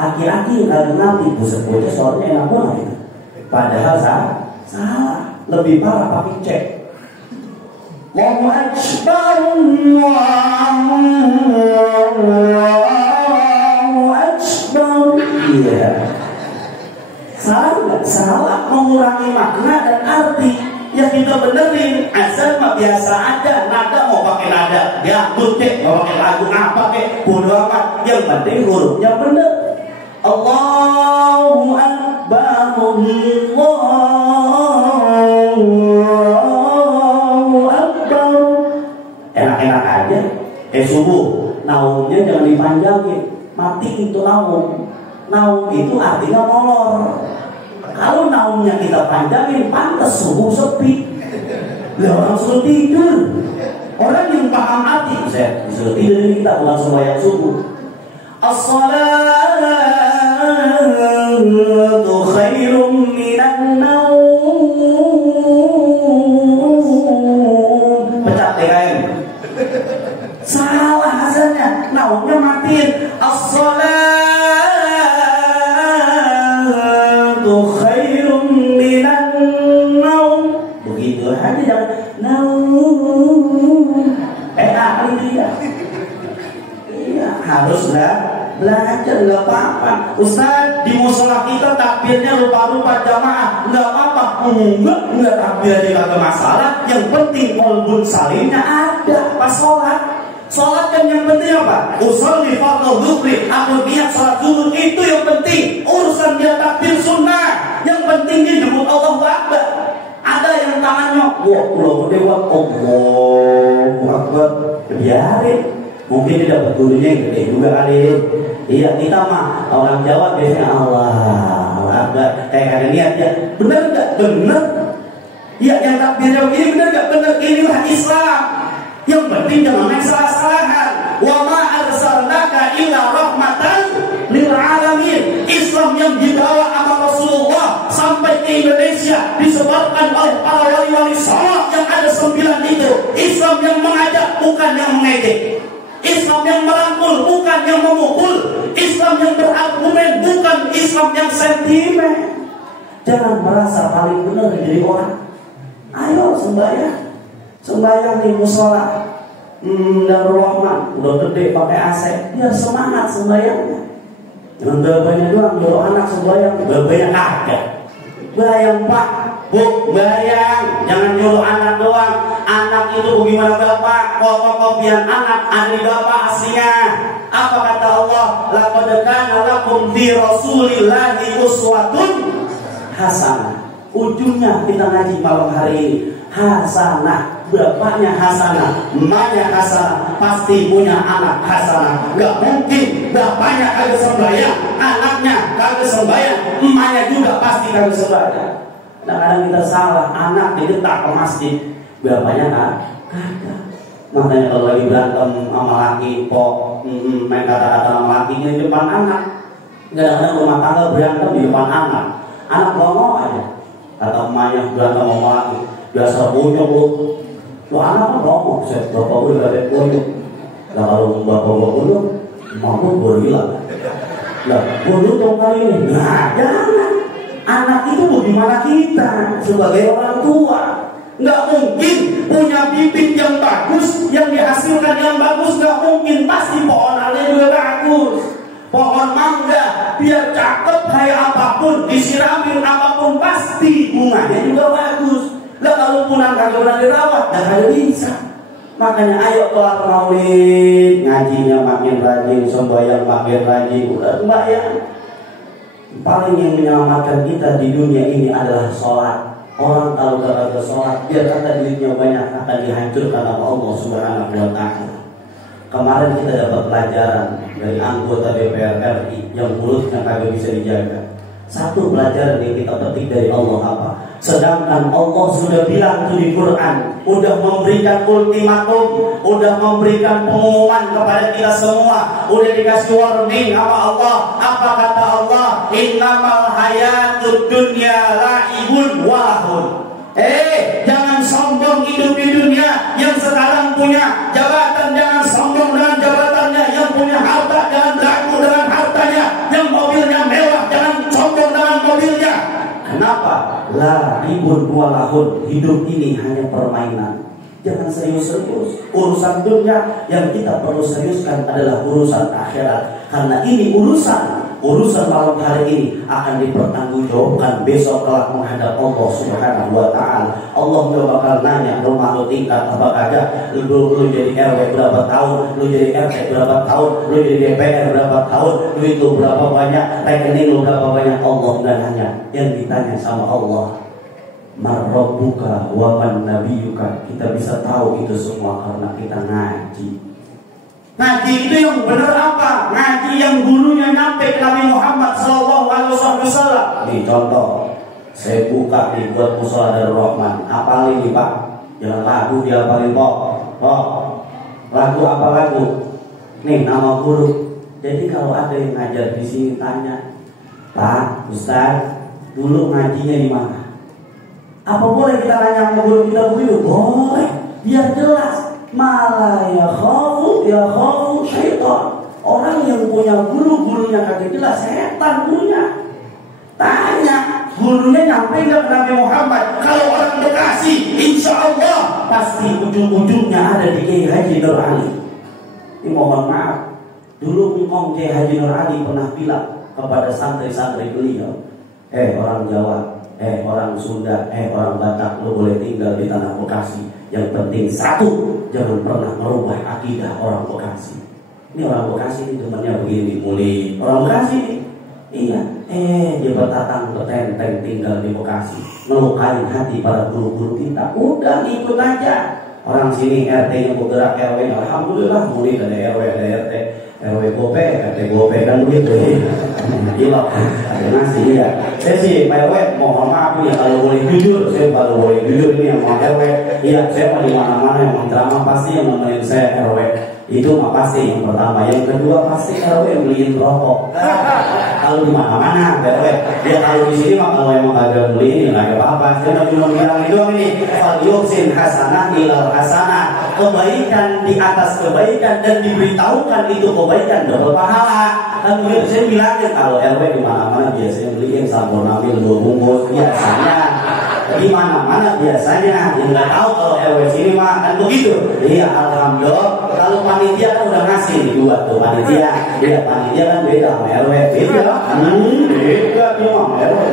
Aki-aki kalau nanti buset-buset suaranya enak banget gitu. Padahal salah. Lebih parah pakai cek. Allahu Akbar, Allahu Akbar. Iya. Salah nggak? Salah, mengurangi makna dan arti. Yang kita benerin, azan mah biasa aja. Nada mau pakai nada, ya dek mau pakai lagu apa kek, bodo amat. Yang penting hurufnya bener. Allahu Akbar, Allahu Akbar. Enak-enak aja. Subuh, naumnya jangan dipanjangin. Mati itu naum. Naum itu artinya molor. Kalau naumnya kita panjangin, pantas subuh sepi. Lah orang suruh tidur. Orang yang paham arti, saya disuruh tidur ini kita bukan sembahyang subuh. As-salatu khairum minan naum. Pecat TKM. Salah azannya, naumnya matiin. As-salatu khairum minan naum. Begitu aja jangan naum. Ahli dia. Iya, haruslah belajar, nggak apa-apa. Ustaz, di musola kita takbirnya lupa-lupa jamaah, nggak apa-apa. Enggak takbirnya nggak masalah. Yang penting qalbun salimnya ada pas sholat. Sholat kan yang penting apa? Usolli fardhu dzukri, aku niat sholat zuhur itu yang penting. Urusan dia takbir sunnah, yang penting dia nyebut Allahu Akbar. Ada yang tangannya, wah pulau gede, wah Allahu Akbar, biarin. Mungkin dia dapat gurunya yang gede juga kali. Iya, kita mah orang Jawa biasanya Allahu Akbar, kayak ada niat ya. Bener nggak? Bener. Iya, yang takbirnya begini bener nggak? Bener. Inilah Islam. Yang penting jangan main salah-salahan. Wa ma arsalnaka illa rahmatan lil alamin. Islam yang dibawa sama Rasulullah sampai ke Indonesia disebarkan oleh para wali-wali salaf yang ada 9 itu. Islam yang mengajak bukan yang mengejek. Islam yang merangkul bukan yang memukul. Islam yang berargumen bukan Islam yang sentimen. Jangan merasa paling benar jadi orang. Ayo sembahyang. Sembahyang di musola Darul Rahman, udah gede pakai AC, biar semangat sembahyangnya. Jangan bapaknya doang nyuruh anak sembahyang, bapaknya kagak. Bayang Pak, Bu, bayang. Jangan nyuruh anak doang. Anak itu bagaimana bapak? Fotokopian anak ada di bapak aslinya. Apa kata Allah? laqad kana lakum fi rasulillahi uswatun hasanah. Ujungnya kita ngaji malam hari ini hasanah. Bapaknya hasanah, emaknya hasanah, pasti punya anak hasanah. Gak mungkin bapaknya kagak sembahyang, anaknya kagak sembahyang, emaknya juga pasti kagak sembahyang. Kadang-kadang kita salah, anak digetak ke masjid, bapaknya kagak. Makanya kalau lagi berantem sama laki, main kata-kata sama laki di depan anak. Kadang-kadang rumah tangga berantem di depan anak. Anak ngomong aja, kata emaknya berantem sama laki, biasa bonyok lu. Lu anak kan ngomong, bapak gue gak ada bonyok. Nah kalau bapak gue bonyok, emak gue gorila. Nah bonyok dong kali ini. Nah jangan. Anak itu bagaimana kita sebagai orang tua? Nggak mungkin punya bibit yang bagus, yang dihasilkan yang bagus, nggak mungkin. Pasti pohonannya juga bagus. Pohon mangga biar cakep kayak apapun, disiramin apapun, pasti bunganya juga bagus. Lah kalau pulang kagak pernah dirawat, dah kagak bisa. Makanya ayo kelar maulid, ngajinya makin rajin, sembahyang makin rajin, udah sembahyang. Paling yang menyelamatkan kita di dunia ini adalah sholat. Orang kalau gak ada sholat, biar kata duitnya banyak akan dihancurkan oleh Allah Subhanahu wa Ta'ala. Kemarin kita dapat pelajaran dari anggota DPR RI yang mulutnya kagak bisa dijaga. Satu pelajaran yang kita petik dari Allah apa? Sedangkan Allah sudah bilang tuh di Quran, udah memberikan ultimatum, udah memberikan pengumuman kepada kita semua, udah dikasih warning sama Allah. Apa kata Allah? Innamal hayatud dunya la'ibun walahun. Jangan sombong hidup di dunia. Yang sekarang punya jabatan jangan sombong dengan jabatannya. Yang punya harta jangan ragu dengan hartanya. Yang mobilnya mewah jangan sombong dengan mobilnya. Kenapa? La'ibun walahun. Hidup ini hanya permainan. Jangan serius-serius. Urusan dunia yang kita perlu seriuskan adalah urusan akhirat. Karena ini urusan malam hari ini akan dipertanggungjawabkan besok kelak menghadap Allah Subhanahu wa Ta'ala. Allah juga bakal nanya, rumah lu tingkat apa kagak, lu jadi RW berapa tahun, lu jadi RT berapa tahun, lu jadi DPR berapa tahun, duit lu berapa banyak, rekening lu berapa banyak. Allah nggak nanya. Yang ditanya sama Allah, marrabbuka wa man nabiyuka. Kita bisa tahu itu semua karena kita ngaji. Ngaji itu yang benar apa? Ngaji yang gurunya nyampe ke Nabi Muhammad SAW. Nih contoh, saya buka nih buat Musola Darul Rahman. Apalin nih Pak, jangan lagu dia apalin Pak. Lagu apa lagu? Nih nama guru. Jadi kalau ada yang ngajar di sini tanya, Pak, Ustaz, dulu ngajinya di mana? Apa boleh kita tanya sama guru kita begitu? Boleh, biar jelas. Malah ya khafu syaitan. Orang yang punya gurunya kagak jelas, setan gurunya. Tanya, gurunya nyampe nggak ke Nabi Muhammad? Kalau orang Bekasi, insya Allah pasti ujung-ujungnya ada di Kiai Haji Nur Ali. Ini mohon maaf, dulu Imam Kiai Haji Nur Ali pernah bilang kepada santri-santri beliau, orang Jawa, orang Sunda, orang Batak, lu boleh tinggal di tanah Bekasi. Yang penting satu, jangan pernah merubah akidah orang Bekasi. Ini orang Bekasi ini temannya begini, muli. Orang Bekasi ini, iya, dia bertatang bertenteng tinggal di Bekasi, melukai hati para guru-guru kita. Udah ikut aja. Orang sini RT-nya bergerak RW, alhamdulillah muli ada RW, ada RT. RW gope, RT gope kan begitu. Gila, ada nasi ya. Saya sih Pak RW mohon maaf ya kalau boleh jujur, saya baru boleh jujur ini yang mau RW. Iya, saya mau di mana-mana yang drama pasti yang nemenin saya RW. Itu mah pasti yang pertama. Yang kedua pasti RW yang beliin rokok. Kalau di mana-mana RW. Ya kalau di sini mah kalau emang agak beliin nggak ada apa-apa. Saya cuma bilang itu ini. Falyuhsin hasanah ilal hasanah. Kebaikan di atas kebaikan dan diberitahukan itu kebaikan dapat pahala. Kan saya bilangin kalau RW di mana-mana biasanya beliin sabun ambil 2 bungkus biasanya. Di mana-mana biasanya, yang nggak tahu kalau RW sini mah kan begitu. Iya, alhamdulillah. Kalau panitia kan udah ngasih dua tuh panitia. Iya, panitia kan beda sama RW. Beda. Beda dia sama RW.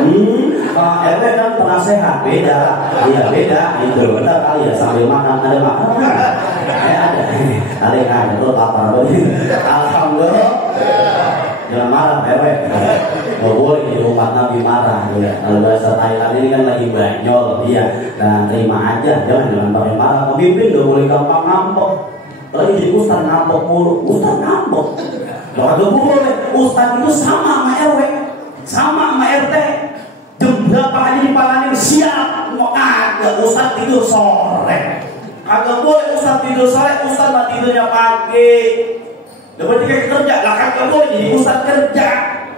RW kan penasehat beda. Iya beda. Itu benar kali ya sambil makan ada makan. Ada yang ada tuh lapar. Alhamdulillah. Jangan RW. Nggak boleh jadi umat Nabi marah ya. Kalau bahasa Thailand ini kan lagi banyol dia. Nah terima aja, jangan pakai marah. Pemimpin nggak boleh gampang ngambek. Kalau jadi ustaz ngambek mulu, ustaz ngambek. Nggak boleh. Ustaz itu sama RW, sama RT. Jam berapa aja dipalanin siap. Mau ada ustaz tidur sore. Agak boleh ustaz tidur sore, ustaz mah tidurnya pagi. Dapat tiket kerja, lah kagak boleh jadi ustaz kerja.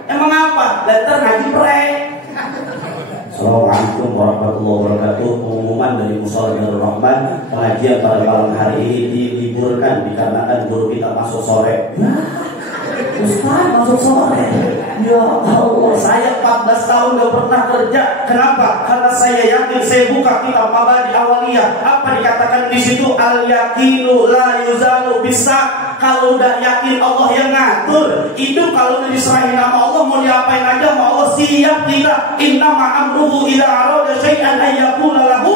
Emang apa? Lantar ngaji prek. Assalamualaikum warahmatullahi wabarakatuh. Pengumuman dari Musyawarah Rahman, pengajian pada malam hari ini diliburkan dikarenakan guru kita masuk sore. Ustaz masuk sore. Ya Allah, saya 14 tahun gak pernah kerja. Kenapa? Karena saya yakin, saya buka kitab Mabadi Awaliyah. Apa dikatakan di situ? Al yakinu la yuzalu bisa. Kalau udah yakin Allah yang ngatur, hidup kalau udah diserahin sama Allah, mau diapain aja sama Allah siap kita. Innama amruhu ila arada syai'an ayyakuna lahu.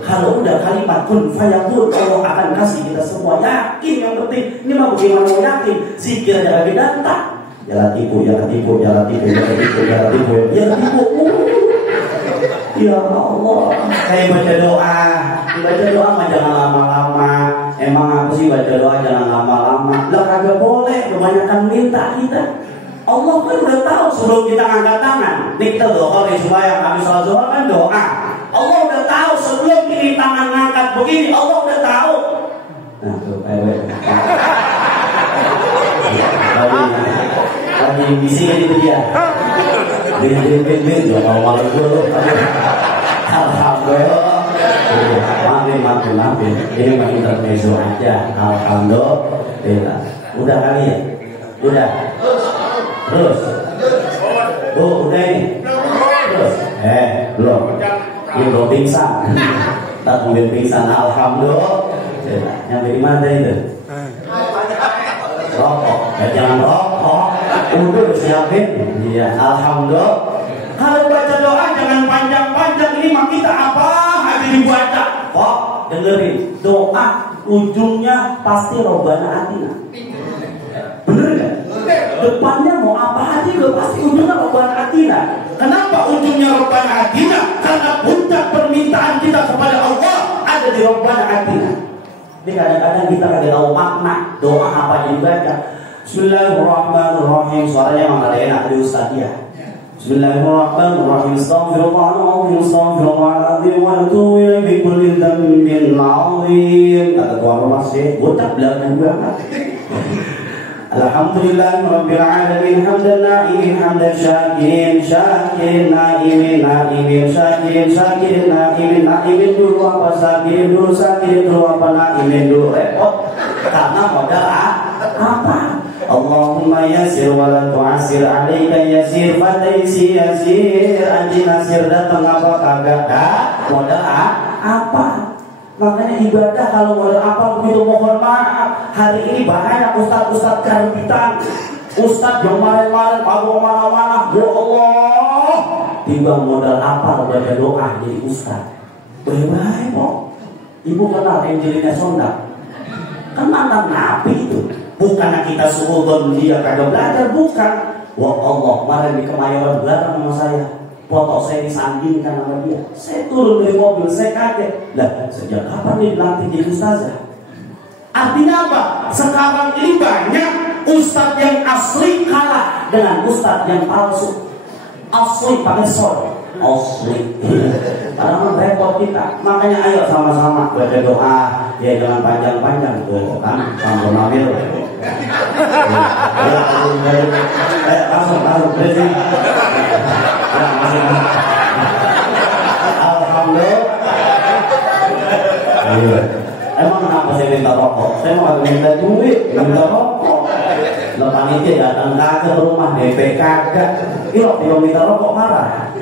Kalau udah kalimat kun fayakun, Allah akan kasih kita semua. Yakin yang penting. Ini mah bagaimana mau yakin? Zikir aja lagi datang. Jangan tipu. Ya Allah, saya baca doa mah jangan lama-lama. Emang apa sih baca doa jangan lama-lama? Lah kagak boleh, kebanyakan minta kita. Allah kan udah tahu sebelum kita angkat tangan. Nih kita doa nih supaya kami salat zuhur kan doa. Allah udah tahu sebelum ini tangan ngangkat begini, Allah udah tahu. Nah, tuh lagi bising itu dia. Bin, jangan malu dulu. Alhamdulillah. Maafin. Ini mah intermezzo aja. Alhamdulillah. Udah kali ya? Udah. Terus. Bu, udah ini. Terus. Belum. Ini belum pingsan. Tak mungkin pingsan. Alhamdulillah. Yang dari mana itu? Rokok. Jangan rokok. Udah siapin. Iya, alhamdulillah. Kalau baca doa jangan panjang-panjang. Ini mah kita apa aja dibaca. Kok dengerin, doa ujungnya pasti Robbana Atina. Bener nggak? Depannya mau apa aja juga pasti ujungnya Robbana Atina. Kenapa ujungnya Robbana Atina? Karena puncak permintaan kita kepada Allah ada di Robbana Atina. Jadi kadang-kadang kita kagak tahu makna doa apa yang dibaca. Bismillahirrahmanirrahim. Suaranya memang ada enak di ustaz ya. Bismillahirrahmanirrahim. Astaghfirullahaladzim wa atubu ilaihi min kulli dhanbin 'adzim. Kata tuan rumah sih, botak belakang banget. Alhamdulillahirabbil alamin hamdan na'imin hamdan syakirin na'imin syakirin na'imin dulu apa syakirin dulu apa na'imin dulu repot karena modal apa? Allahumma yasir wa la tu'asir alaika yasir fataisi yasir anji nasir datang apa kagak modal apa? Makanya ibadah kalau modal apa begitu mohon maaf. Hari ini banyak ustaz-ustaz karbitan, ustaz yang kemarin-kemarin pabok mana-mana. Ya Allah, tiba modal apa baca doa jadi ustaz. Baik-baik kok. Ibu kenal Angelina Sonda? Kan mantan nabi itu. Bukannya kita suruh dia kagak belajar, bukan. Wah Allah, kemarin di Kemayoran belajar sama saya. Foto saya disandingkan sama dia. Saya turun dari mobil, saya kaget. Lah, sejak kapan dia dilatih jadi ustazah? Artinya apa? Sekarang ini banyak ustaz yang asli kalah dengan ustaz yang palsu. Asli pakai sol. Asli. Karena repot kita. Makanya ayo sama-sama baca doa. Ya jangan panjang-panjang. Tuh kan, sambil ngambil. Langsung berarti. Alhamdulillah. Emang kenapa saya minta rokok? Saya mau minta duit, minta rokok. Lepas itu datang kagak ke rumah DP kagak. Kalau dia minta rokok marah.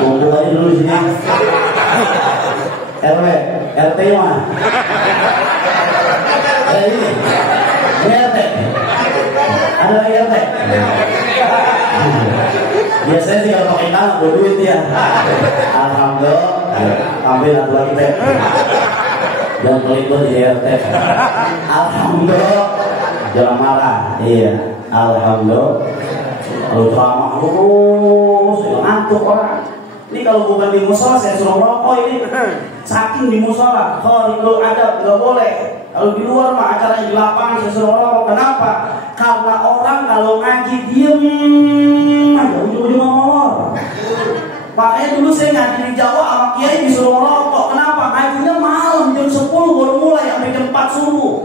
Kumpul aja dulu sini. RW, RT mana? Ini RT. Ada lagi RT. Biasanya sih kalau pakai tangan berduit ya. Alhamdulillah. Ambil satu lagi teh. Jangan pelit di RT. Alhamdulillah. Jangan marah. Iya. Alhamdulillah. Kalau ceramah terus, ngantuk orang. Ini kalau bukan di musola saya suruh rokok ini. Saking di musola, kalau ada nggak boleh. Kalau di luar mah acaranya di lapangan saya suruh rokok. Kenapa? Karena orang kalau ngaji diem, ada ujung-ujung ngomong. Makanya dulu saya ngaji di Jawa sama kiai disuruh rokok. Kenapa? Ngajinya malam jam 10 baru mulai sampai jam 4 subuh.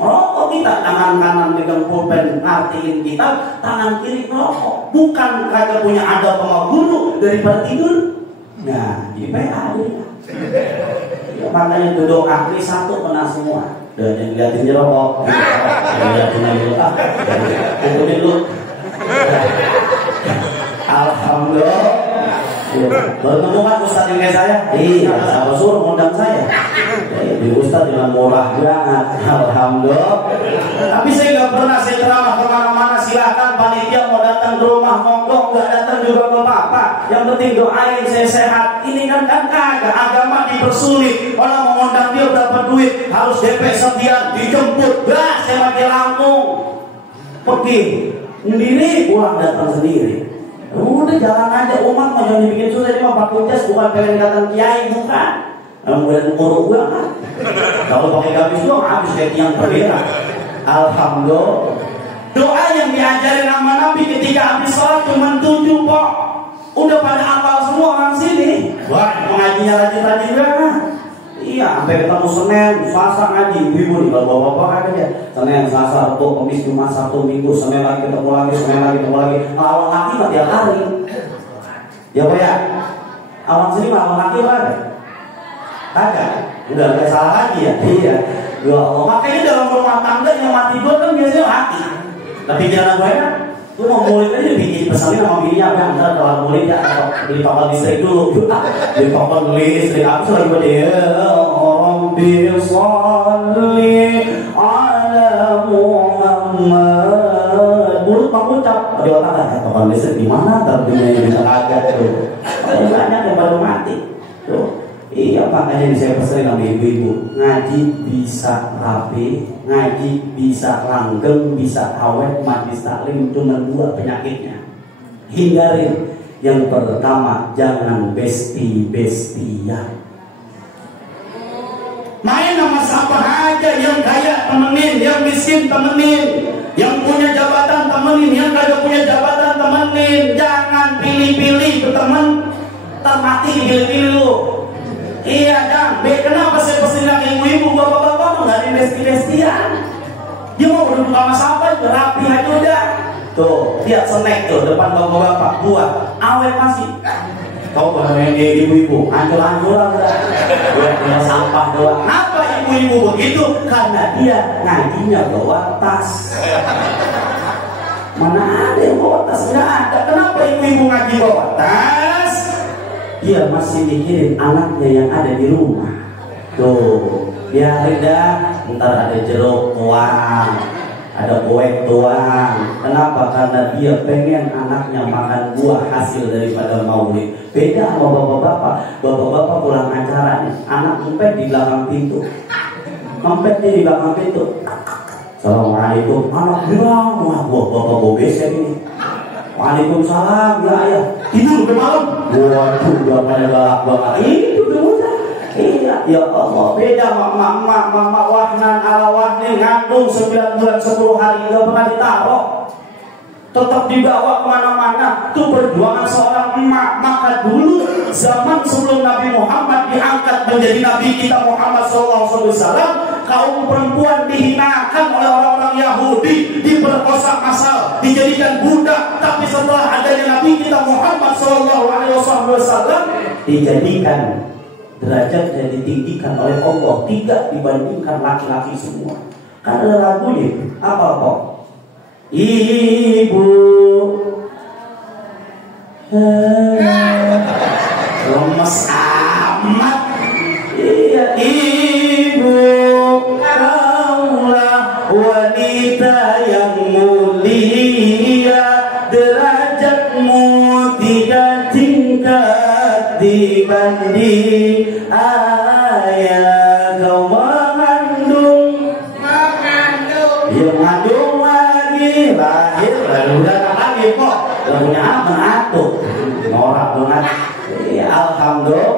Rokok kita, tangan kanan pegang pulpen ngartiin kita, tangan kiri ngerokok. Bukan kagak punya adab sama guru daripada tidur. Nah, jadi PA dia. Ya, makanya duduk ahli satu kena semua. Dan yang liatin jerokok, yang liatin lagi letak, kumpulin dulu. Alhamdulillah. Bertemu kan Ustaz yang kayak saya? Iya, sama suruh ngundang saya. Di Ustaz dengan murah banget, alhamdulillah. Tapi saya nggak pernah saya ceramah kemana-mana. Silakan panitia mau datang ke rumah, monggo, nggak datang juga nggak apa-apa. Yang penting doain saya sehat. Ini kan kagak agama dipersulit. Orang mau ngundang dia berapa duit, harus DP sekian, dijemput. Bah, saya mati Lampung. Pergi sendiri, pulang datang sendiri. Udah jalan aja, umat mau jangan dibikin susah. Ini mah pakai jas, bukan pengen datang kiai, bukan. Kemudian urut gue kan. Kalau pakai gamis doang habis kayak tiang berbeda. Alhamdulillah. Doa yang diajarin sama Nabi ketika habis sholat cuma 7 kok. Udah pada hafal semua orang sini. Wah, mengajinya rajin-rajin banget. Iya, sampai ketemu Senin, Selasa ngaji, Ibu nih, bapak-bapak aja. Senin, Selasa, Rabu, Kamis, Jumat, Sabtu, Minggu, Senin lagi ketemu lagi, Senin lagi ketemu lagi. Lawan laki mah tiap hari. Ya Pak ya. Awang sini lawan laki apa ada? Kagak. Udah nggak salah lagi ya. Iya. Ya Allah. Makanya dalam rumah tangga yang mati dua kan biasanya laki. Tapi jangan gue kan. Lu mau murid aja bikin pesannya sama bininya apa? Ntar kalau murid ya atau beli papan listrik dulu. Beli papan listrik. Aku lagi buat ya Rabbi sholli ala Muhammad. Mulut mengucap di otak kan. Papan listrik di mana? Terbinya yang bisa kaget tuh. Banyak yang baru mati. Tuh. Iya, makanya saya pesan sama ibu-ibu, ngaji bisa rapi, ngaji bisa langgeng, bisa awet, majlis taklim cuma 2 penyakitnya. Hindarin. Yang pertama, jangan besti-bestian. Main sama siapa aja, yang kaya temenin, yang miskin temenin, yang punya jabatan temenin, yang kagak punya jabatan temenin. Jangan pilih-pilih berteman, termati pilih-pilih lu. Iya Kang, kenapa saya pesin lagi ibu-ibu, bapak-bapak nggak ada besti-bestian. Dia mau duduk sama siapa juga rapi aja udah. Tuh, lihat snack tuh depan bapak-bapak, buah, awet masih. Kau bahkan dia ibu-ibu, hancur-hancuran udah. Dia sampah doang. Kenapa ibu-ibu begitu? Karena dia ngajinya bawa tas. Mana ada yang bawa tas? Nggak ada. Kenapa ibu-ibu ngaji bawa tas? Dia masih mikirin anaknya yang ada di rumah. Tuh, biarin dah. Ntar ada jeruk tuang, ada kue tuang. Kenapa? Karena dia pengen anaknya makan buah hasil daripada maulid. Beda sama bapak-bapak. Bapak-bapak pulang acara nih, anak ngempet di belakang pintu. Ngempetnya di belakang pintu. Assalamualaikum. Anak bilang, wah bapak bobes ini. Waalaikumsalam, ya ayah. Tidur ke malam. Waduh, udah pada galak banget. Itu udah. Iya, ya Allah. Beda mama Wahnan ala Wahnin ngandung 9 bulan 10 hari nggak pernah ditaruh. Tetap dibawa kemana-mana. Itu perjuangan seorang emak. Maka dulu zaman sebelum Nabi Muhammad diangkat menjadi Nabi kita Muhammad SAW, kaum perempuan dihinakan oleh orang-orang Yahudi, diperkosa massal, dijadikan budak. Tapi setelah adanya Nabi kita Muhammad SAW, dijadikan derajatnya ditinggikan oleh Allah, tidak dibandingkan laki-laki semua. Karena lagunya apa kok? Ibu lemes amat. Iya, ibu kaulah wanita yang mulia, derajatmu tidak tingkat dibanding ayah. Kau mengandung, yang mengandung lagi lahir udah lagi kok punya anak menatu norak banget. Alhamdulillah.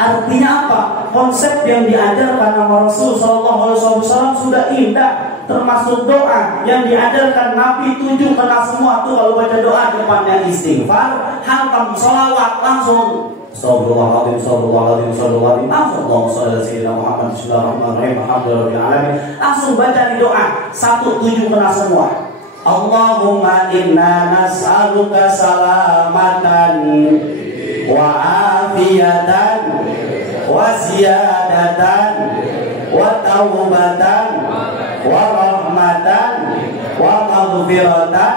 Artinya apa? Konsep yang diajarkan sama Rasul Sallallahu Alaihi Wasallam sudah indah, termasuk doa yang diajarkan Nabi 7 kena semua tuh. Kalau baca doa depannya istighfar, hantam sholawat langsung. Sallallahu alaihi wasallam. Allahumma shalli ala sayyidina Muhammad. Bismillahirrahmanirrahim. Alhamdulillahirabbil alamin. Langsung baca di doa 1-7 kena semua. Allahumma inna nas'aluka salamatan wa afiyatan wa ziyadatan wa taubatan wa rahmatan wa maghfiratan.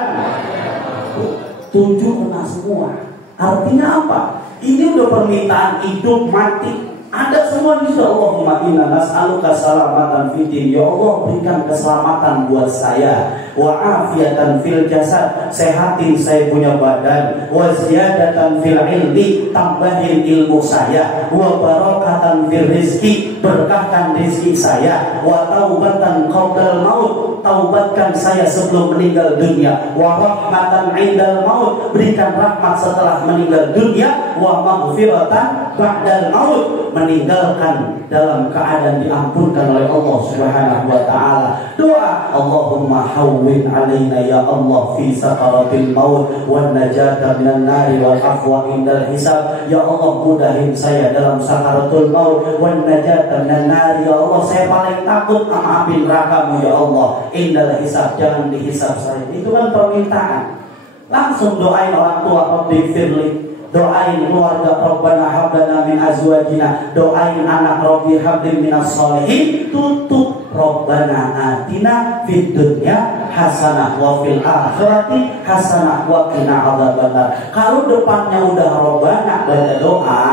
7 kena semua. Artinya apa? Ini udah permintaan hidup mati. Ada semua di situ. Allahumma inna nas'aluka salamatan fid din. Ya Allah, berikan keselamatan buat saya. Wa afiatan fil jasad, sehatin saya punya badan. Wa ziyadatan fil ilmi, tambahin ilmu saya. Wa barakatan fil rizki, berkahkan rizki saya. Wa taubatan qabla maut, taubatkan saya sebelum meninggal dunia. Wa rahmatan indal maut, berikan rahmat setelah meninggal dunia. Wa maghfiratan ba'dal maut, meninggalkan dalam keadaan diampunkan oleh Allah Subhanahu wa taala. Doa Allahumma hawwin alaina ya Allah fi sakaratil maut wan najata minan nari wal afwa indal hisab. Ya Allah, mudahin saya dalam sakaratul maut wan najata minan nari. Ya Allah, saya paling takut sama api neraka-Mu ya Allah. Indal hisab, jangan dihisab saya. Itu kan permintaan. Langsung doain orang tua, Rabbi firli. Doain keluarga, Rabbana hablana min azwajina. Doain anak, Rabbi habli minas sholihin. Tutup Rabbana atina fid dunya hasanah wa fil akhirati hasanah wa qina adzabannar. Kalau depannya udah Rabbana baca doa,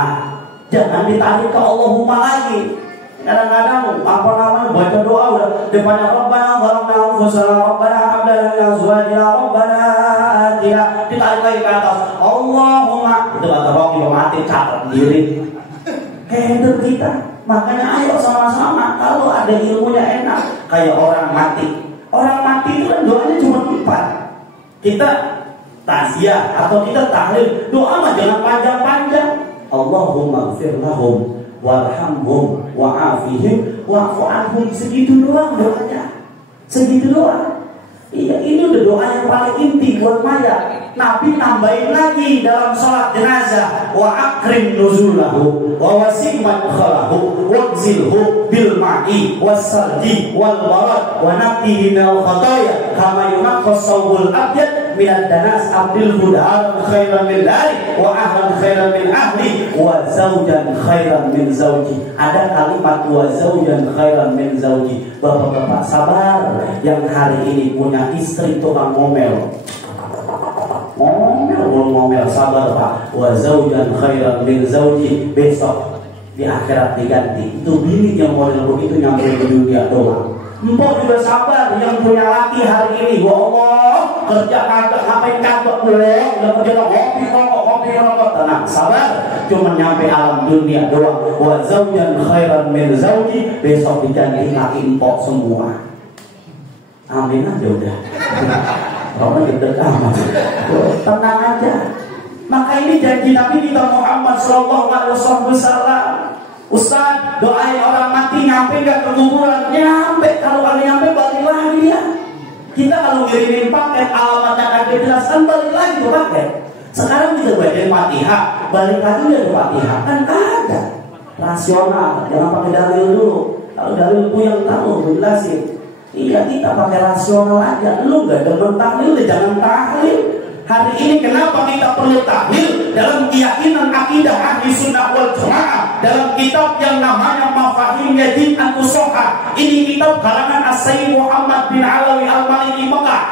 jangan ditarik ke Allahumma lagi. Kadang-kadang apa namanya baca doa udah depannya Rabbana zalamna anfusana Rabbana hablana min azwajina Rabbana atina, ditarik lagi ke atas Allahumma. Itu kata Rocky mati catat diri. Kayak kita. Makanya ayo sama-sama, kalau ada ilmunya enak. Kayak orang mati. Orang mati itu kan doanya cuma 4. Kita taziah atau kita tahlil, doa mah jangan panjang-panjang. Allahumma ighfir lahum warhamhum wa'afihim wa'fu anhum. Segitu doang doanya. Segitu doang. Iya, ini udah doa yang paling inti buat mayat. Nabi nambahin lagi dalam sholat jenazah, wa akrim nuzulahu wa wasi' madkhalahu waqzilhu bil ma'i was-salji wal barad wa naqqihi minal khataaya kama yunaqqas thawbul abyad minad danas abdil hudal khairan min dari wa ahlan khairan min ahli wa zawjan khairan min zawji. Ada kalimat wa zawjan khairan min zawji. Bapak-bapak sabar yang hari ini punya istri tukang ngomel, ngomel, sabar Pak. Wa zawjan khairan min zawji, besok di akhirat diganti. Itu bini yang model begitu nyampe di dunia doang. Empok juga sabar yang punya laki hari ini. Wa Allah, kerja kagak ngapain kagak boleh, udah kerja kopi rokok, tenang, sabar. Cuma nyampe alam dunia doang. Wa zawjan khairan min zawji, besok diganti laki empok semua. Amin aja udah. Orang gede amat. Tenang aja. Maka ini janji Nabi kita Muhammad Sallallahu Alaihi Wasallam. Ustaz, doain orang mati nyampe nggak ke kuburan? Nyampe. Kalau kalian nyampe balik lagi ya. Kita kalau ngirimin paket alamatnya kagak jelas kan balik lagi ke paket. Sekarang kita bacain Fatihah, balik lagi dari Fatihah kan ada. Rasional, jangan pakai dalil dulu. Kalau dalil ku yang tahu jelasin. Iya, kita pakai rasional aja. Lu gak demen tahlil, jangan tahlil. Hari ini kenapa kita perlu tahlil? Dalam keyakinan akidah ahli sunnah wal jamaah, dalam kitab yang namanya Mafahim Yadid An-Nusoha. Ini kitab karangan As-Sayyid Muhammad bin Alawi Al-Maliki Mekah.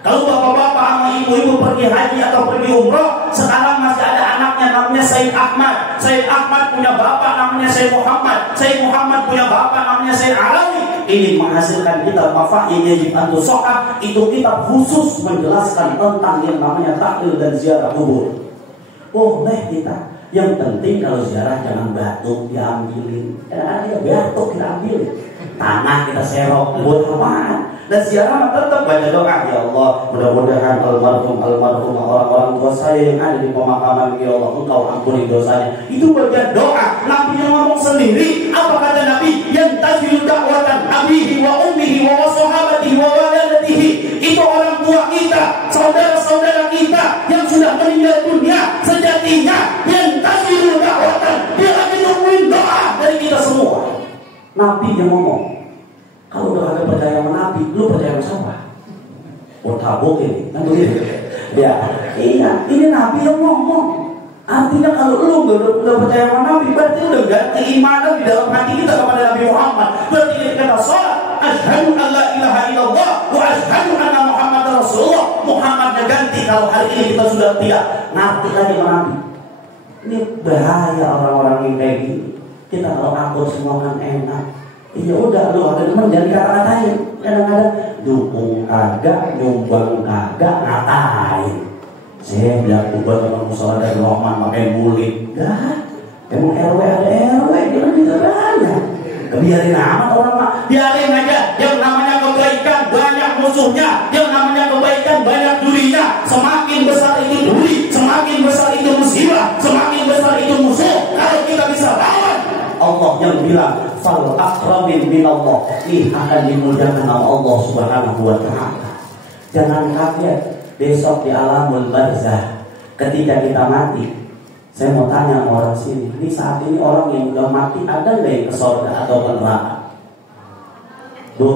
Kalau bapak-bapak sama ibu-ibu pergi haji atau pergi umroh, sekarang masih ada anaknya namanya Sayyid Ahmad. Sayyid Ahmad punya bapak namanya Sayyid Muhammad. Sayyid Muhammad punya bapak namanya Sayyid Alawi. Ini menghasilkan kitab Mafahim Yadid An-Nusoha. Itu kitab khusus menjelaskan tentang yang namanya tahlil dan ziarah kubur. Boleh kita. Yang penting kalau ziarah jangan batuk diambilin. Ada batuk kita ambilin. Tanah kita serok buat apaan? Dan ziarah tetap baca doa, ya Allah, mudah-mudahan almarhum orang-orang tua saya yang ada di pemakaman, ya Allah, Engkau ampuni dosanya. Itu bagian doa. Nabi yang ngomong sendiri. Apa kata Nabi? Yang tazilu da'watan abihi wa ummihi wa sahabatihi wa waladatihi. Itu orang tua kita, saudara-saudara kita yang sudah meninggal dunia, sejatinya yang tazilu da'watan, dia lagi nungguin doa dari kita semua. Nabi yang ngomong. Kalau udah ada percaya sama Nabi, lu percaya sama siapa? Oh tabuk ini, kan begitu. Ya, iya, ini Nabi yang ngomong. Artinya kalau lu udah percaya sama Nabi, berarti udah ganti iman di dalam hati kita kepada Nabi Muhammad. Berarti kita kata sholat, asyhadu an la ilaha illallah wa asyhadu anna Muhammad Rasulullah. Muhammadnya ganti kalau hari ini kita sudah tidak ngerti lagi sama Nabi. Ini bahaya orang-orang yang kayak gini. Kita kalau akur semua kan enak. Ya udah, lu ada teman jangan kata-katain. Kadang-kadang dukung kagak, nyumbang kagak, ngatain. Saya bilang buat teman musola dari Rahman pakai mulik. Dah, emang RW ada RW, jangan gitu banyak. Biarin amat orang mah, biarin aja. Yang namanya kebaikan banyak musuhnya, yang namanya kebaikan banyak durinya. Semakin besar itu duri, semakin besar itu musibah, semakin besar itu musuh. Kalau kita bisa lawan, Allah yang bilang fal akramin minallah, ini akan dimudahkan oleh Allah Subhanahu wa taala. Jangan kaget besok di alamul barzah ketika kita mati. Saya mau tanya sama orang sini, ini saat ini orang yang udah mati ada nggak yang ke surga atau ke neraka? Bu,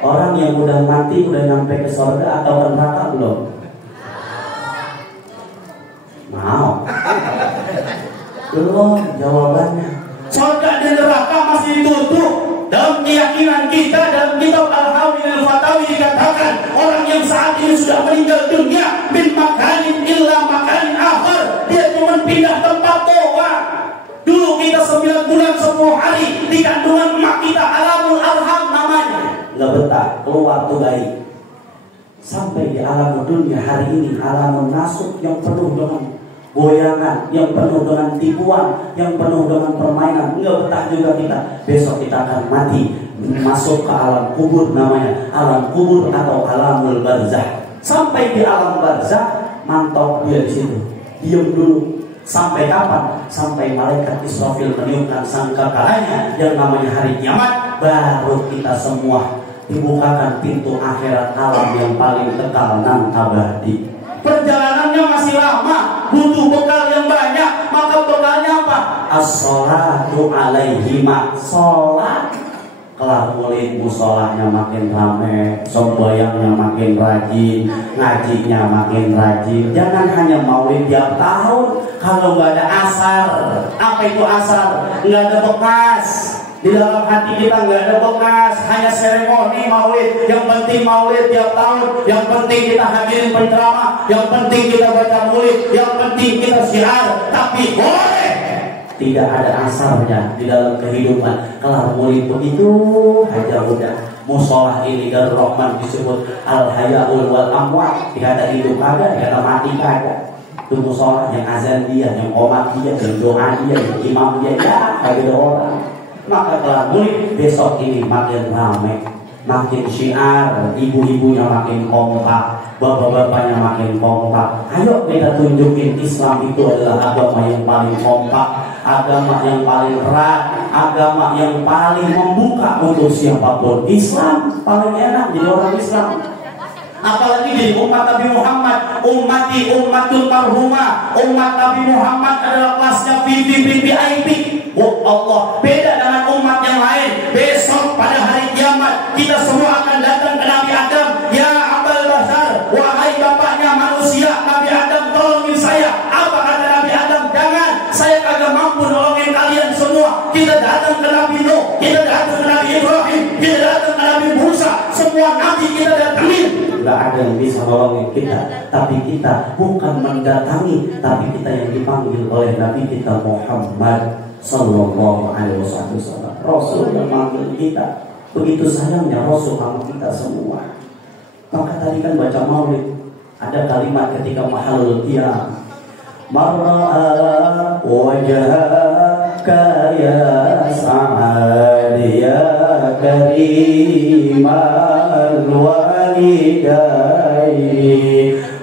orang yang udah mati udah nyampe ke surga atau ke neraka belum? Mau? Belum jawabannya. Surga dan neraka masih ditutup. Dalam keyakinan kita, dalam kitab Al-Hawil Al-Fatawi dikatakan orang yang saat ini sudah meninggal dunia min makanin illa makanin akhir, dia cuma pindah tempat doang. Dulu kita 9 bulan 10 hari di kandungan emak kita, alamul arham namanya, nggak betah, keluar tuh bayi. Sampai di alam dunia hari ini, alam nasuk yang penuh dengan goyangan, yang penuh dengan tipuan, yang penuh dengan permainan. Nggak betah juga kita. Besok kita akan mati, masuk ke alam kubur, namanya alam kubur atau alamul barzah. Sampai di alam barzah, mantap dia di situ, diam dulu. Sampai kapan? Sampai malaikat Israfil meniupkan sangkakalanya yang namanya hari kiamat, baru kita semua dibukakan pintu akhirat, alam yang paling kekal nan abadi. Perjalanannya masih lama, butuh bekal yang banyak. Maka bekalnya apa? As-sholatu alaihima, sholat. Kelar mulai musolahnya makin rame, sembahyangnya makin rajin, ngajinya makin rajin. Jangan hanya maulid tiap tahun. Kalau nggak ada asar, apa itu asar? Nggak ada bekas. Di dalam hati kita nggak ada bekas, hanya seremoni maulid. Yang penting maulid tiap tahun, yang penting kita hadirin penceramah, yang penting kita baca maulid, yang penting kita syiar. Tapi boleh tidak ada asarnya di dalam kehidupan. Kelar maulid begitu aja udah. Musolah ini dari Rahman disebut al-hayaul wal amwat. Dikata hidup kagak, dikata mati kagak. Itu musolah yang azan dia, yang qomat dia, yang doa dia, yang imam dia, ya ada orang. Maka kelar maulid besok ini makin ramai, makin syiar, ibu-ibunya makin kompak, bapak-bapaknya makin kompak. Ayo kita tunjukin Islam itu adalah agama yang paling kompak, agama yang paling erat, agama yang paling membuka untuk siapapun. Islam paling enak jadi orang Islam. Apalagi di umat Nabi Muhammad, ummati ummatun marhumah. Umat Nabi Muhammad adalah kelasnya VIP. Oh Allah, beda dengan umat yang lain. Besok pada hari kiamat kita semua akan datang ke Nabi Adam. Ya Abul Bashar, wahai bapaknya manusia, Nabi Adam tolongin saya. Apa kata Nabi Adam? Jangan, saya kagak mampu nolongin kalian semua. Kita datang ke Nabi Nuh, kita datang ke Nabi Ibrahim, kita datang ke Nabi Musa. Semua Nabi kita datangin. Tidak ada yang bisa nolongin kita. Tapi kita bukan mendatangi, tapi kita yang dipanggil oleh Nabi kita Muhammad Sallallahu Alaihi Wasallam. Rasul yang manggil kita. Begitu sayangnya Rasul sama kita semua. Maka tadi kan baca maulid, ada kalimat ketika mahalul qiyam. mar'a wajhaka ya sa'ad ya karimal walidaini.